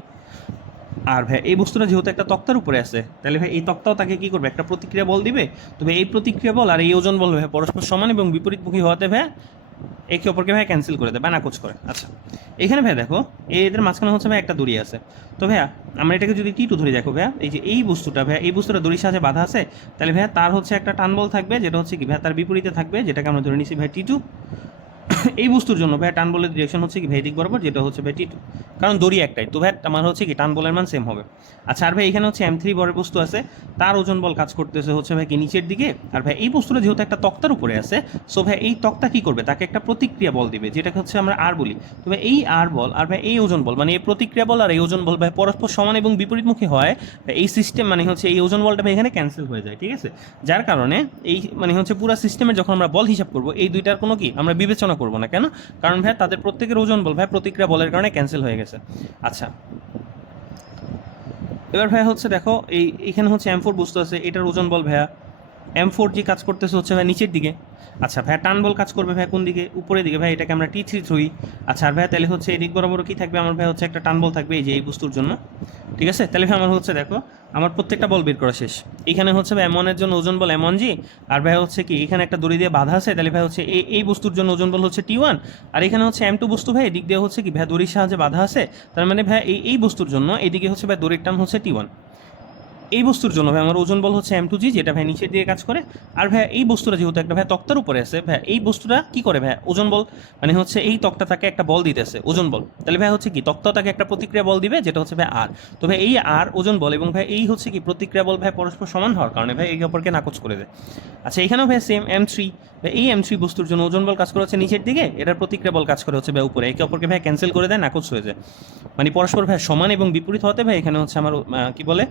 আর ভাই এই বস্তুটা যেহেতু একটা তক্তার উপরে আছে তাহলে ভাই এই তক্তাও তাকে কি করবে, একটা প্রতিক্রিয়া বল দিবে। তবে এই প্রতিক্রিয়া বল আর এই ওজন বল ভাই পরস্পর সমান এবং বিপরীতমুখী হওয়াতে ভাই একে অপরকে ভাই ক্যান্সেল করে দেয় বা নাকচ করে। আচ্ছা এখানে ভাই দেখো এদের মাঝখানে হচ্ছে ভাই একটা দড়ি আছে। তো ভাইয়া আমরা এটাকে যদি T2 ধরি, দেখো ভাইয়া এই যে এই বস্তুটা ভাইয়া এই বস্তুটা দড়ির সাথে বাধা আছে, তাহলে ভাইয়া তার হচ্ছে একটা টান বল থাকবে যেটা হচ্ছে কি ভাইয়া তার বিপরীতে থাকবে, যেটাকে আমরা ধরে নিচ্ছি ভাই T2। এই বস্তুর জন্য ভাই টান বলের ডিরেকশন হচ্ছে কি ভাই দিক বরাবর, যেটা হচ্ছে ভাই T2, কারণ দড়ি একটাই, তো ভাই আমার হচ্ছে কি টান বলের মান সেম হবে। আচ্ছা আর ভাই এখানে হচ্ছে M3 বরের বস্তু আছে, তার ওজন বল কাজ করতেছে হচ্ছে ভাই কি নিচের দিকে, আর ভাই এই বস্তুটা যেহেতু একটা তক্তার উপরে আছে, সো ভাই এই তক্তা কি করবে, তাকে একটা প্রতিক্রিয়া বল দিবে যেটাকে হচ্ছে আমরা আর বলি। তো ভাই এই আর বল আর ভাই এই ওজন বল মানে এই প্রতিক্রিয়া বল আর এই ওজন বল ভাই পরস্পর সমান এবং বিপরীতমুখী হয়, এই সিস্টেম মানে হচ্ছে এই ওজন বলটা ভাই এখানে ক্যান্সেল হয়ে যায়। ঠিক আছে, যার কারণে এই মানে হচ্ছে পুরো সিস্টেমের যখন আমরা বল হিসাব করবো এই দুইটার কোনো কি আমরা বিবেচনা করবো না, কেন, কারণ ভাই তাদের প্রত্যেকের ওজন বল ভাই প্রতিক্রিয়া বলের কারণে ক্যান্সেল হয়ে গেছে। আচ্ছা এবার ভাই হচ্ছে দেখো এইখানে হচ্ছে M4 বস্তু আছে, এটার ওজন বল ভাইয়া M4G কাজ করতেছে হচ্ছে ভাই নিচের দিকে। আচ্ছা ভাই টান বল কাজ করবে ভাই কোন দিকে, উপরের দিকে, ভাই এটাকে আমরা T3 ধরি। আচ্ছা আর ভাই তাহলে হচ্ছে এদিক বরাবর কি থাকবে আমার ভাই হচ্ছে একটা টান বল থাকবে এই যে এই বস্তুর জন্য। ঠিক আছে, তাহলে ভাই আমার হচ্ছে দেখো আমার প্রত্যেকটা বল বের করা শেষ। এখানে হচ্ছে ভাই M1 এর জন্য ওজন বল M1G, আর ভাই হচ্ছে কি এখানে একটা দড়ি দিয়ে বাধা আছে, তাহলে ভাই হচ্ছে এই বস্তুর জন্য ওজন বল হচ্ছে T1, আর এখানে হচ্ছে M2 বস্তু ভাই এদিক দিয়ে হচ্ছে কি ভাই দড়ির সাহায্যে বাধা আছে, তার মানে ভাই এই বস্তুর জন্য এদিকে হচ্ছে ভাই দড়ির টান হচ্ছে T1। এই বস্তুর জন্য ভাই আমার ওজন বল হচ্ছে m2g, যেটা ভাই নিচের দিকে কাজ করে। আর ভাই এই বস্তুটা যেহেতু একটা ভাই তক্তার উপরে আছে, ভাই এই বস্তুটা কি করে ভাই ওজন বল, মানে হচ্ছে এই তক্তা তাকে একটা বল দিতেছে ওজন বল, তাহলে ভাই হচ্ছে কি তক্তাও তাকে একটা প্রতিক্রিয়া বল দিবে, যেটা হচ্ছে ভাই আর। তো ভাই এই আর ওজন বল এবং ভাই এই হচ্ছে কি প্রতিক্রিয়া বল ভাই পরস্পর সমান হওয়ার কারণে ভাই একে অপরকে নাকচ করে দেয়। আচ্ছা এখানেও ভাই সেম m3, ভাই এই m3 বস্তুর জন্য ওজন বল কাজ করে হচ্ছে নিচের দিকে, এটার প্রতিক্রিয়া বল কাজ করে হচ্ছে ভাই উপরে, একে অপরকে ভাই ক্যান্সেল করে দেয়, নাকচ হয়ে যায়। মানে পরস্পর ভাই সমান এবং বিপরীত হতে ভাই এখানে হচ্ছে আমার কি বলে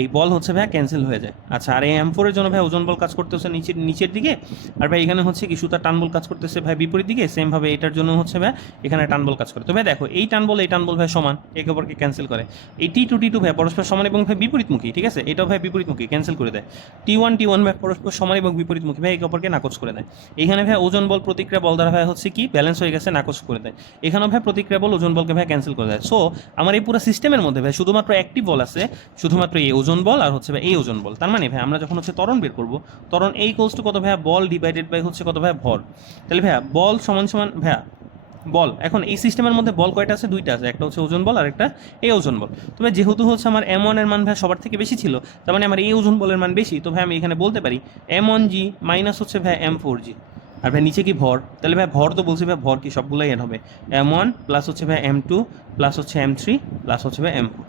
এই বল হচ্ছে ভাই ক্যান্সেল হয়ে যায়। আচ্ছা আর এই m4 এর জন্য ভাই ওজন বল কাজ করতেছে নিচের দিকে, আর ভাই এখানে হচ্ছে কি সুতার টান বল কাজ করতেছে ভাই বিপরীত দিকে, সেম ভাবে এটার জন্য হচ্ছে ভাই এখানে টান বল কাজ করে। তো ভাই দেখো এই টান বল ভাই সমান, একে অপরকে ক্যান্সেল করে। এই টি টু ভাই পরস্পর সমান এবং ভাই বিপরীতমুখী, ঠিক আছে, এটাও ভাই বিপরীতমুখী, ক্যান্সেল করে দেয়। টি ওয়ান ভাই পরস্পর সমান এবং বিপরীতমুখী ভাই একে অপরকে নাকচ করে দেয়। এখানে ভাই ওজন বল প্রতিক্রিয়া বল দ্বারা ভাই হচ্ছে কি ব্যালেন্স হয়ে গেছে, নাকচ করে দেয়। এখানেও ভাই প্রতিক্রিয়া বল ওজন বলকে ভাই ক্যান্সেল করে দেয়। সো আমার এই পুরো সিস্টেমের মধ্যে ভাই শুধুমাত্র একটি বল আছে, শুধুমাত্র এই ওজন বল আর হচ্ছে ভাই এই ওজন বল। তার মানে ভাই আমরা যখন হচ্ছে ত্বরণ বের করবো, ত্বরণ এই ইকুয়ালস টু কত ভাইয়া বল ডিভাইডেড বাই হচ্ছে কত ভাইয়া ভর। তাহলে ভাইয়া বল সমান সমান ভাইয়া বল, এখন এই সিস্টেমের মধ্যে বল কয়টা আছে, দুইটা আছে, একটা হচ্ছে ওজন বল আর একটা এই ওজন বল। তবে যেহেতু হচ্ছে আমার m1 এর মান ভাই সবার থেকে বেশি ছিল, তার মানে আমার এই ওজন বলের মান বেশি, তো ভাই আমি এখানে বলতে পারি m1g মাইনাস হচ্ছে ভাই m4g। আর ভাই নিচে কি ভর, তাহলে ভাই ভর তো বলছি ভাই ভর কি সবগুলোই এন হবে m1 প্লাস হচ্ছে ভাই m2 প্লাস হচ্ছে m3 প্লাস হচ্ছে ভাই m4।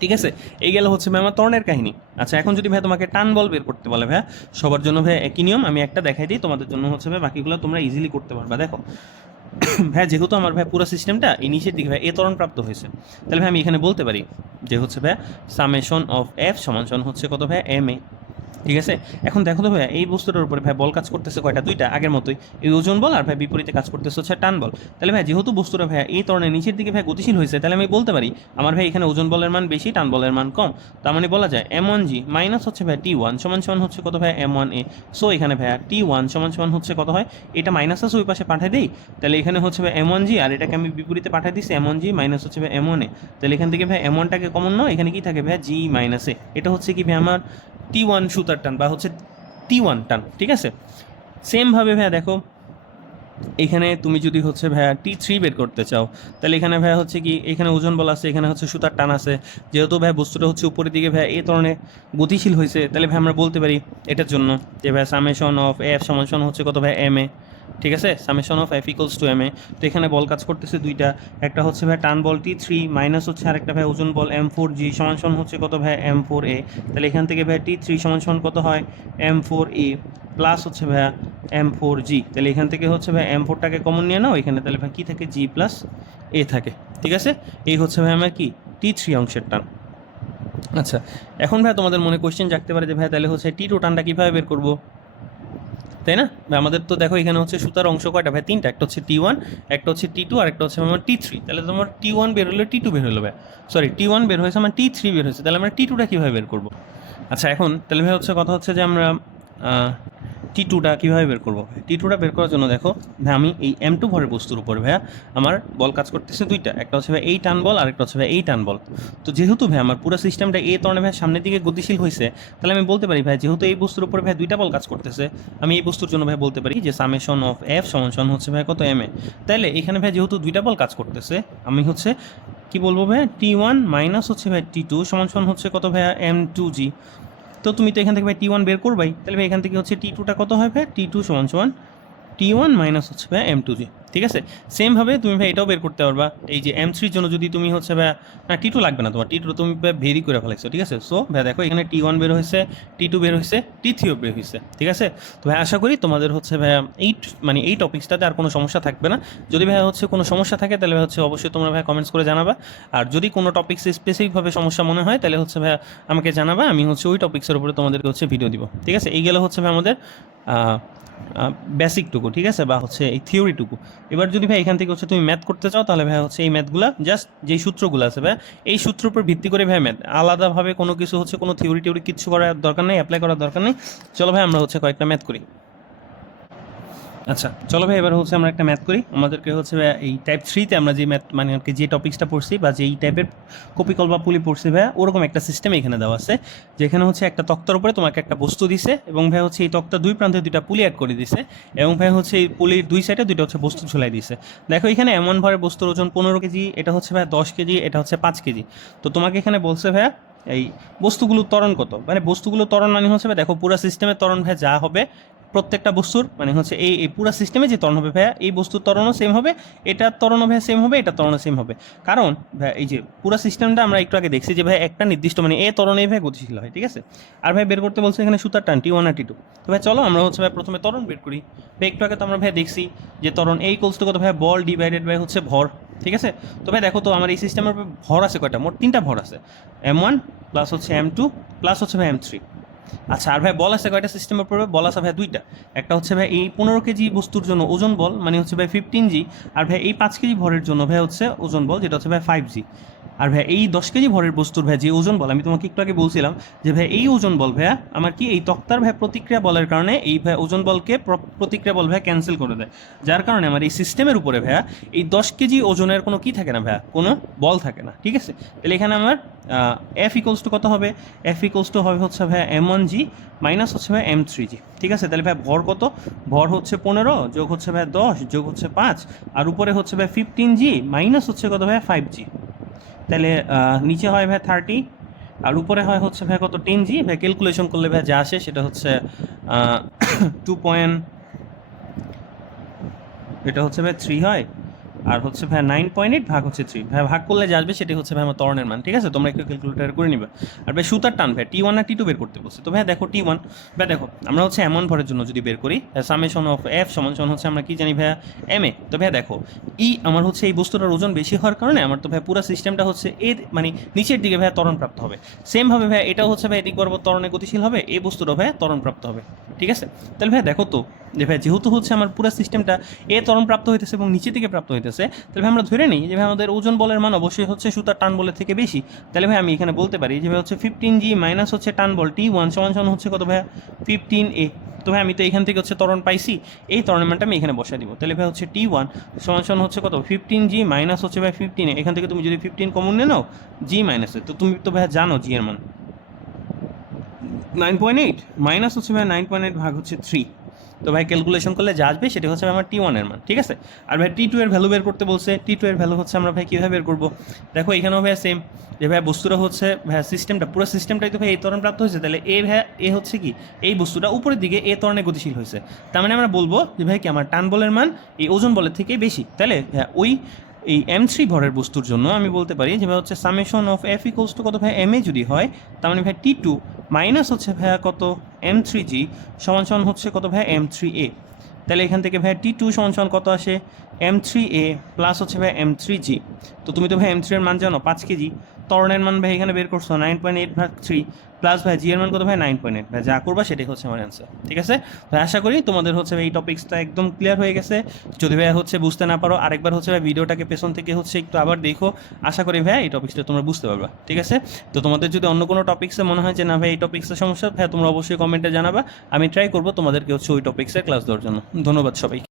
ঠিক আছে, এই গেল হচ্ছে ভাই আমার ত্বরণের কাহিনী। আচ্ছা এখন যদি ভাই তোমাকে টান বল বের করতে বলে ভাই, সবার জন্য ভাই একই নিয়ম, আমি একটা দেখাই দিই, তোমাদের জন্য হচ্ছে ভাই বাকিগুলো তোমরা ইজিলি করতে পারবা। দেখো ভাই যেহেতু আমার ভাই পুরো সিস্টেমটা এই নিচের দিকে ভাই এ ত্বরণ প্রাপ্ত হয়েছে, তাহলে ভাই আমি এখানে বলতে পারি যে হচ্ছে ভাই সামেশন অফ এফ সমান সমান হচ্ছে কত ভাই এম এ। ঠিক আছে, এখন দেখো তো ভাই এই বস্তুটার উপরে ভাই বল কাজ করতেছে কয়টা, দুইটা, আগের মতোই এই ওজন বল, আর ভাই বিপরীতে কাজ করতেছে হচ্ছে টান বল। তাহলে ভাই যেহেতু বস্তুটা ভাই এই ত্বরণের নিচের দিকে ভাই গতিশীল হয়েছে, তাহলে আমি বলতে পারি আমার ভাই এখানে ওজন বলের মান বেশি, টান বলের মান কম। তার মানে বলা যায় m1g মাইনাস হচ্ছে ভাই t1 সমান সমান হচ্ছে কত ভাই m1a। সো এখানে ভাই t1 সমান সমান হচ্ছে কত হয়, এটা মাইনাস আছে ওই পাশে পাঠিয়ে দিই, তাহলে এখানে হচ্ছে ভাই m1g, আর এটাকে আমি বিপরীতে পাঠিয়ে দিচ্ছি m1g মাইনাস হচ্ছে ভাই m1a। তাহলে এখান থেকে ভাই m1টাকে কমন নাও, এখানে কি থাকে ভাই g মাইনাস এ, এটা হচ্ছে কি ভাই আমার t1 সুতার টান বা হচ্ছে t1 টান। ঠিক আছে, সেমভাবে ভাইয়া দেখো এখানে তুমি যদি হচ্ছে ভাইয়া t3 বের করতে চাও, তাহলে এখানে ভাইয়া হচ্ছে কি এখানে ওজন বল আছে, এখানে হচ্ছে সুতার টান আছে, যেহেতু ভাই বস্তুটা হচ্ছে উপরের দিকে ভাইয়া এই ধরনের গতিশীল হয়েছে, তাহলে ভাই আমরা বলতে পারি এটার জন্য যে ভাই সামেশন অফ এফ সমান সমান হচ্ছে কত ভাই এম এ। ঠিক আছে, summation of F equals to m a. তো এখানে বল কাজ করতেছে দুইটা, একটা হচ্ছে ভাই টান বল t3 মাইনাস হচ্ছে আরেকটা ভাই ওজন বল m4g সমান সমান হচ্ছে কত ভাই m4a। তাহলে এখান থেকে ভাই t3 সমান সমান কত হয় m4a প্লাস হচ্ছে ভাইয়া m4g। তাহলে এখান থেকে হচ্ছে ভাই m4টাকে কমন নিয়ে নাও এখানে, তাহলে ভাই কী থাকে g প্লাস a থাকে। ঠিক আছে, এই হচ্ছে ভাই আমার কি t3 অংশের টান। আচ্ছা এখন ভাই তোমাদের মনে কোয়েশ্চেন জাগতে পারে যে ভাই তাহলে হচ্ছে t2 টানটা কীভাবে বের করবো, তাই না? আমাদের তো দেখো এখানে হচ্ছে সুতার অংশ কয়টা ভাই, তিনটা, একটা হচ্ছে t1, একটা হচ্ছে t2 আর একটা হচ্ছে আমার t3। তাহলে তোমার t1 বের হলো t2 বের হলো ভাই, সরি t1 বের হয়েছে আমার t3 বের হয়েছে, তাহলে আমরা t2টা কীভাবে বের করবো? আচ্ছা এখন তাহলে ভাই হচ্ছে কথা হচ্ছে যে আমরা টি2টা কীভাবে বের করবো? টি2টা বের করার জন্য দেখো ভাই আমি এই m2 ভরের বস্তুর উপর ভাইয়া আমার বল কাজ করতেছে দুইটা, একটা হচ্ছে ভাই এই টান বল আর একটা হচ্ছে ভাই এই টান বল। তো যেহেতু ভাই আমার পুরো সিস্টেমটা এই ধরনের ভাই সামনের দিকে গতিশীল হয়েছে, তাহলে আমি বলতে পারি ভাই যেহেতু এই বস্তুর উপরে ভাই দুইটা বল কাজ করতেছে, আমি এই বস্তুর জন্য ভাই বলতে পারি যে সামেশন অফ এফ সমান সমান হচ্ছে ভাই কত এম এ। তাহলে এখানে ভাই যেহেতু দুইটা বল কাজ করতেছে, আমি হচ্ছে কি বলবো ভাই t1 মাইনাস হচ্ছে ভাই t2 সমান সমান হচ্ছে কত ভাইয়া m2g। তো তুমি তো এখান থেকে ভাই t1 বের করবাই, তাহলে ভাই এখান থেকে হচ্ছে t2টা কত হয় ভাই t2 সমান সমান t1 মাইনাস হচ্ছে ভাই m2g। ঠিক আছে, সেমভাবে তুমি ভাই এটাও বের করতে পারবা, এই যে m3 জন্য যদি তুমি হচ্ছে ভাই না t2 লাগবে না তোমার, t2 তুমি ভাই ভেরি করে ফেলাইছো। ঠিক আছে, সো ভাই দেখো এখানে t1 বের হয়েছে, t2 বের হয়েছে, t3ও বের হয়েছে। ঠিক আছে, তো ভাই আশা করি তোমাদের হচ্ছে ভাই এই টপিক্সটাতে আর কোনো সমস্যা থাকবে না। যদি ভাই হচ্ছে কোনো সমস্যা থাকে তাহলে হচ্ছে অবশ্যই তোমরা ভাই কমেন্টস করে জানাবা, আর যদি কোনো টপিক্স স্পেসিফিকভাবে সমস্যা মনে হয় তাহলে হচ্ছে ভাই আমাকে জানাবা, আমি হচ্ছে ওই টপিক্সের উপরে তোমাদেরকে হচ্ছে ভিডিও দিব। ঠিক আছে, এই গেলে হচ্ছে ভাই আমাদের বেসিকটুকু, ঠিক আছে, বা হচ্ছে এই থিওরিটুকু। এবার যদি ভাই এখান থেকে হচ্ছে তুমি ম্যাথ করতে চাও, তাহলে ভাই হচ্ছে এই ম্যাথগুলো জাস্ট যেই সূত্রগুলো আছে ভাই এই সূত্রের উপর ভিত্তি করে ভাই ম্যাথ, আলাদাভাবে কোনো কিছু হচ্ছে কোনো থিওরি কিছু করার দরকার নেই, অ্যাপ্লাই করার দরকার নেই। চলো ভাই আমরা হচ্ছে কয়েকটা ম্যাথ করি। আচ্ছা চলো ভাই এবার হচ্ছে আমরা একটা ম্যাথ করি। আমাদেরকে হচ্ছে এই টাইপ 3তে আমরা যে ম্যাথ মানে আর কি যে টপিক্সটা পড়ছি বা যেই টাইপের কপিকল বা পুলি পড়ছি ভাই, ওরকম একটা সিস্টেম এখানে দেওয়া আছে, যেখানে হচ্ছে একটা তক্তার উপরে তোমাকে একটা বস্তু দিছে এবং ভাই হচ্ছে এই তক্তা দুই প্রান্তে দুইটা পুলি অ্যাড করে দিছে, এবং ভাই হচ্ছে এই পুলির দুই সাইডে দুইটা হচ্ছে বস্তু ঝুলাই দিছে। দেখো এখানে এমন ভরের বস্তুর ওজন 15 কেজি, এটা হচ্ছে ভাই 10 কেজি, এটা হচ্ছে 5 কেজি। তো তোমাকে এখানে বলছে ভাইয়া এই বস্তুগুলোর ত্বরণ কত, মানে বস্তুগুলোর ত্বরণ মানে হচ্ছে ভাই দেখো পুরো সিস্টেমের ত্বরণ ভাই যা হবে প্রত্যেকটা বস্তুর মানে হচ্ছে এই পুরো সিস্টেমে যে ত্বরণ হবে ভাইয়া এই বস্তুর ত্বরণও সেম হবে, এটার ত্বরণও ভাইয়া সেম হবে, এটার ত্বরণও সেম হবে। কারণ ভাই এই যে পুরো সিস্টেমটা আমরা একটু আগে দেখছি যে ভাই একটা নির্দিষ্ট মানে এ ত্বরণেই ভাই গতিশীল হয়, ঠিক আছে। আর ভাই বের করতে বলছে এখানে সুতার টান T1 আর T2। তো ভাই চলো আমরা হচ্ছে ভাই প্রথমে ত্বরণ বের করি। ভাই একটু আগে তো আমরা ভাই দেখছি যে ত্বরণ এই ইকুয়ালস টু কত ভাই বল ডিভাইডেড বাই হচ্ছে ভর, ঠিক আছে। তো ভাই দেখো তো আমার এই সিস্টেমের ভর আছে কয়টা, মোট 3টা ভর আছে, M1 প্লাস হচ্ছে M2 প্লাস হচ্ছে ভাই M3। আচ্ছা আর ভাই বল আছে কয়টা সিস্টেমের পড়বে, বল আছে ভাই 2টা। একটা হচ্ছে ভাই এই 15 কেজি বস্তুর জন্য ওজন বল মানে হচ্ছে ভাই 15G, আর ভাই এই 5 কেজি ভরের জন্য ভাই হচ্ছে ওজন বল যেটা হচ্ছে ভাই 5G। আর ভাই এই 10 কেজি ভরের বস্তুর ভাই যে ওজন বল আমি তোমাকে একটু আগে বলছিলাম যে ভাই এই ওজন বল ভাইয়া আমার কি এই তক্তার ভাই প্রতিক্রিয়া বলের কারণে এই ভাই ওজন বলকে প্রতিক্রিয়া বল ভাইয়া ক্যান্সেল করে দেয়, যার কারণে আমার এই সিস্টেমের উপরে ভাইয়া এই 10 কেজি ওজনের কোনো কি থাকে না ভাইয়া, কোনো বল থাকে না, ঠিক আছে। তাহলে এখানে আমার এফ ইকোয়ালস টু কত হবে, এফ ইকোয়ালস টু হবে হচ্ছে ভাইয়া M1G মাইনাস হচ্ছে ভাই M3G, ঠিক আছে। তাহলে ভাই ভর কত, ভর হচ্ছে 15 যোগ হচ্ছে ভাই 10 যোগ হচ্ছে 5 আর উপরে হচ্ছে ভাই 15G মাইনাস হচ্ছে কত ভাই 5G। তাহলে নিচে হয় ভাই 30 আর উপরে হয় হচ্ছে ভাই কত 10G। ভাই ক্যালকুলেশন করলে ভাই যা আসে সেটা হচ্ছে 2 পয়েন্ট, এটা হচ্ছে ভাই 3 হয় আর হচ্ছে ভাই 9.8 ভাগ হচ্ছে 3, ভাই ভাগ করলে যা আসবে সেটাই হচ্ছে ভাই আমার ত্বরণের মান, ঠিক আছে। তোমরা একটু ক্যালকুলেটার করে নিবে। আর ভাই সুতার টান ভাই T1 আর T2 বের করতে বলছে। তো ভাই দেখো T1 ভাই দেখো আমরা হচ্ছে M1 ভরের জন্য যদি বের করি সামেশন অফ F সমান সমান হচ্ছে আমরা কি জানি ভাইয়া MA। তো ভাই দেখো আমার হচ্ছে এই বস্তুটার ওজন বেশি হওয়ার কারণে আমার তো ভাই পুরো সিস্টেমটা হচ্ছে এর মানে নিচের দিকে ভাই ত্বরণ প্রাপ্ত হবে। সেমভাবে ভাই এটাও হচ্ছে ভাই এদিক বরাবর ত্বরণে গতিশীল হবে, এই বস্তুটাও ভাই ত্বরণ প্রাপ্ত হবে, ঠিক আছে। তাহলে ভাই দেখো তো যে ভাই যেহেতু হচ্ছে আমার পুরো সিস্টেমটা ত্বরণ প্রাপ্ত হইতেছে এবং নিচের দিকে প্রাপ্ত হইতেছে, তাহলে ভাই আমরা ধরে নিই যে ভাই আমাদের ওজন বলের মান অবশ্যই হচ্ছে সুতার টান বলের থেকে বেশি। তাহলে ভাই আমি এখানে বলতে পারি যে ভাই হচ্ছে 15G মাইনাস হচ্ছে টান বল T1 সমান সমান হচ্ছে কত ভাই 15A। তো ভাই আমি তো এখান থেকে হচ্ছে ত্বরণ পাইছি, এই ত্বরণের মানটা আমি এখানে বসাই দিব। তাহলে ভাই হচ্ছে T1 সমান সমান হচ্ছে কত 15G মাইনাস হচ্ছে ভাই 15A, এখান থেকে তুমি যদি 15 কমন নিয়ে নাও G মাইনাস, তো তুমি তো ভাই জানো G এর মান 9.8 মাইনাস হচ্ছে ভাই 9.8 ভাগ হচ্ছে 3। তো ভাই ক্যালকুলেশন করলে যা আসবে সেটা হচ্ছে আমার T1 এর মান, ঠিক আছে। আর ভাই T2 এর ভ্যালু বের করতে বলছে, T2 এর ভ্যালু হচ্ছে আমরা ভাই কীভাবে বের করবো, দেখো এখানেও ভাই সেম যে ভাই বস্তুটা হচ্ছে ভাই সিস্টেমটা পুরো সিস্টেমটাই তো ভাই এই ত্বরণ প্রাপ্ত হয়েছে, তাহলে এ হচ্ছে কি এই বস্তুটা উপরের দিকে এ ত্বরণে গতিশীল হয়েছে, তার মানে আমরা বলবো যে ভাই কি আমার টান বলের মান এই ওজন বলের থেকেই বেশি। তাহলে ওই এই M3 ভরের বস্তুর জন্য আমি বলতে পারি যে ভাই হচ্ছে summation of F equals to কত ভাই MA যদি হয়, তার মানে ভাই T2 মাইনাস হচ্ছে ভাইয়া কত M3G সমান সমান হচ্ছে কত ভাই M3A। তাহলে এখান থেকে ভাই T2 সমান সমান কত আসে M3A প্লাস হচ্ছে ভাই M3G। তো তুমি তো ভাই M3 এর মান জানো 5 কেজি, ত্বরণের মান ভাই এখানে বের করছো 9.8 ভাগ 3 প্লাস ভাই জি এর মান কত ভাই 9.8, ভাই যা করবা সেটাই হচ্ছে আমার অ্যান্সার, ঠিক আছে। ভাই আশা করি তোমাদের হচ্ছে এই টপিক্সটা একদম ক্লিয়ার হয়ে গেছে। যদি ভাই হচ্ছে বুঝতে না পারো আরেকবার হচ্ছে ভাই ভিডিওটাকে পেছন থেকে হচ্ছে একটু আবার দেখো, আশা করি ভাই এই টপিক্সটা তোমরা বুঝতে পারবা, ঠিক আছে। তো তোমাদের যদি অন্য কোনো টপিক্সে মনে হয় যে না ভাই এই টপিক্সের সমস্যা, ভাই তোমরা অবশ্যই কমেন্টে জানাবা, আমি ট্রাই করবো তোমাদেরকে হচ্ছে ওই টপিক্সের ক্লাস দেওয়ার জন্য। ধন্যবাদ সবাই।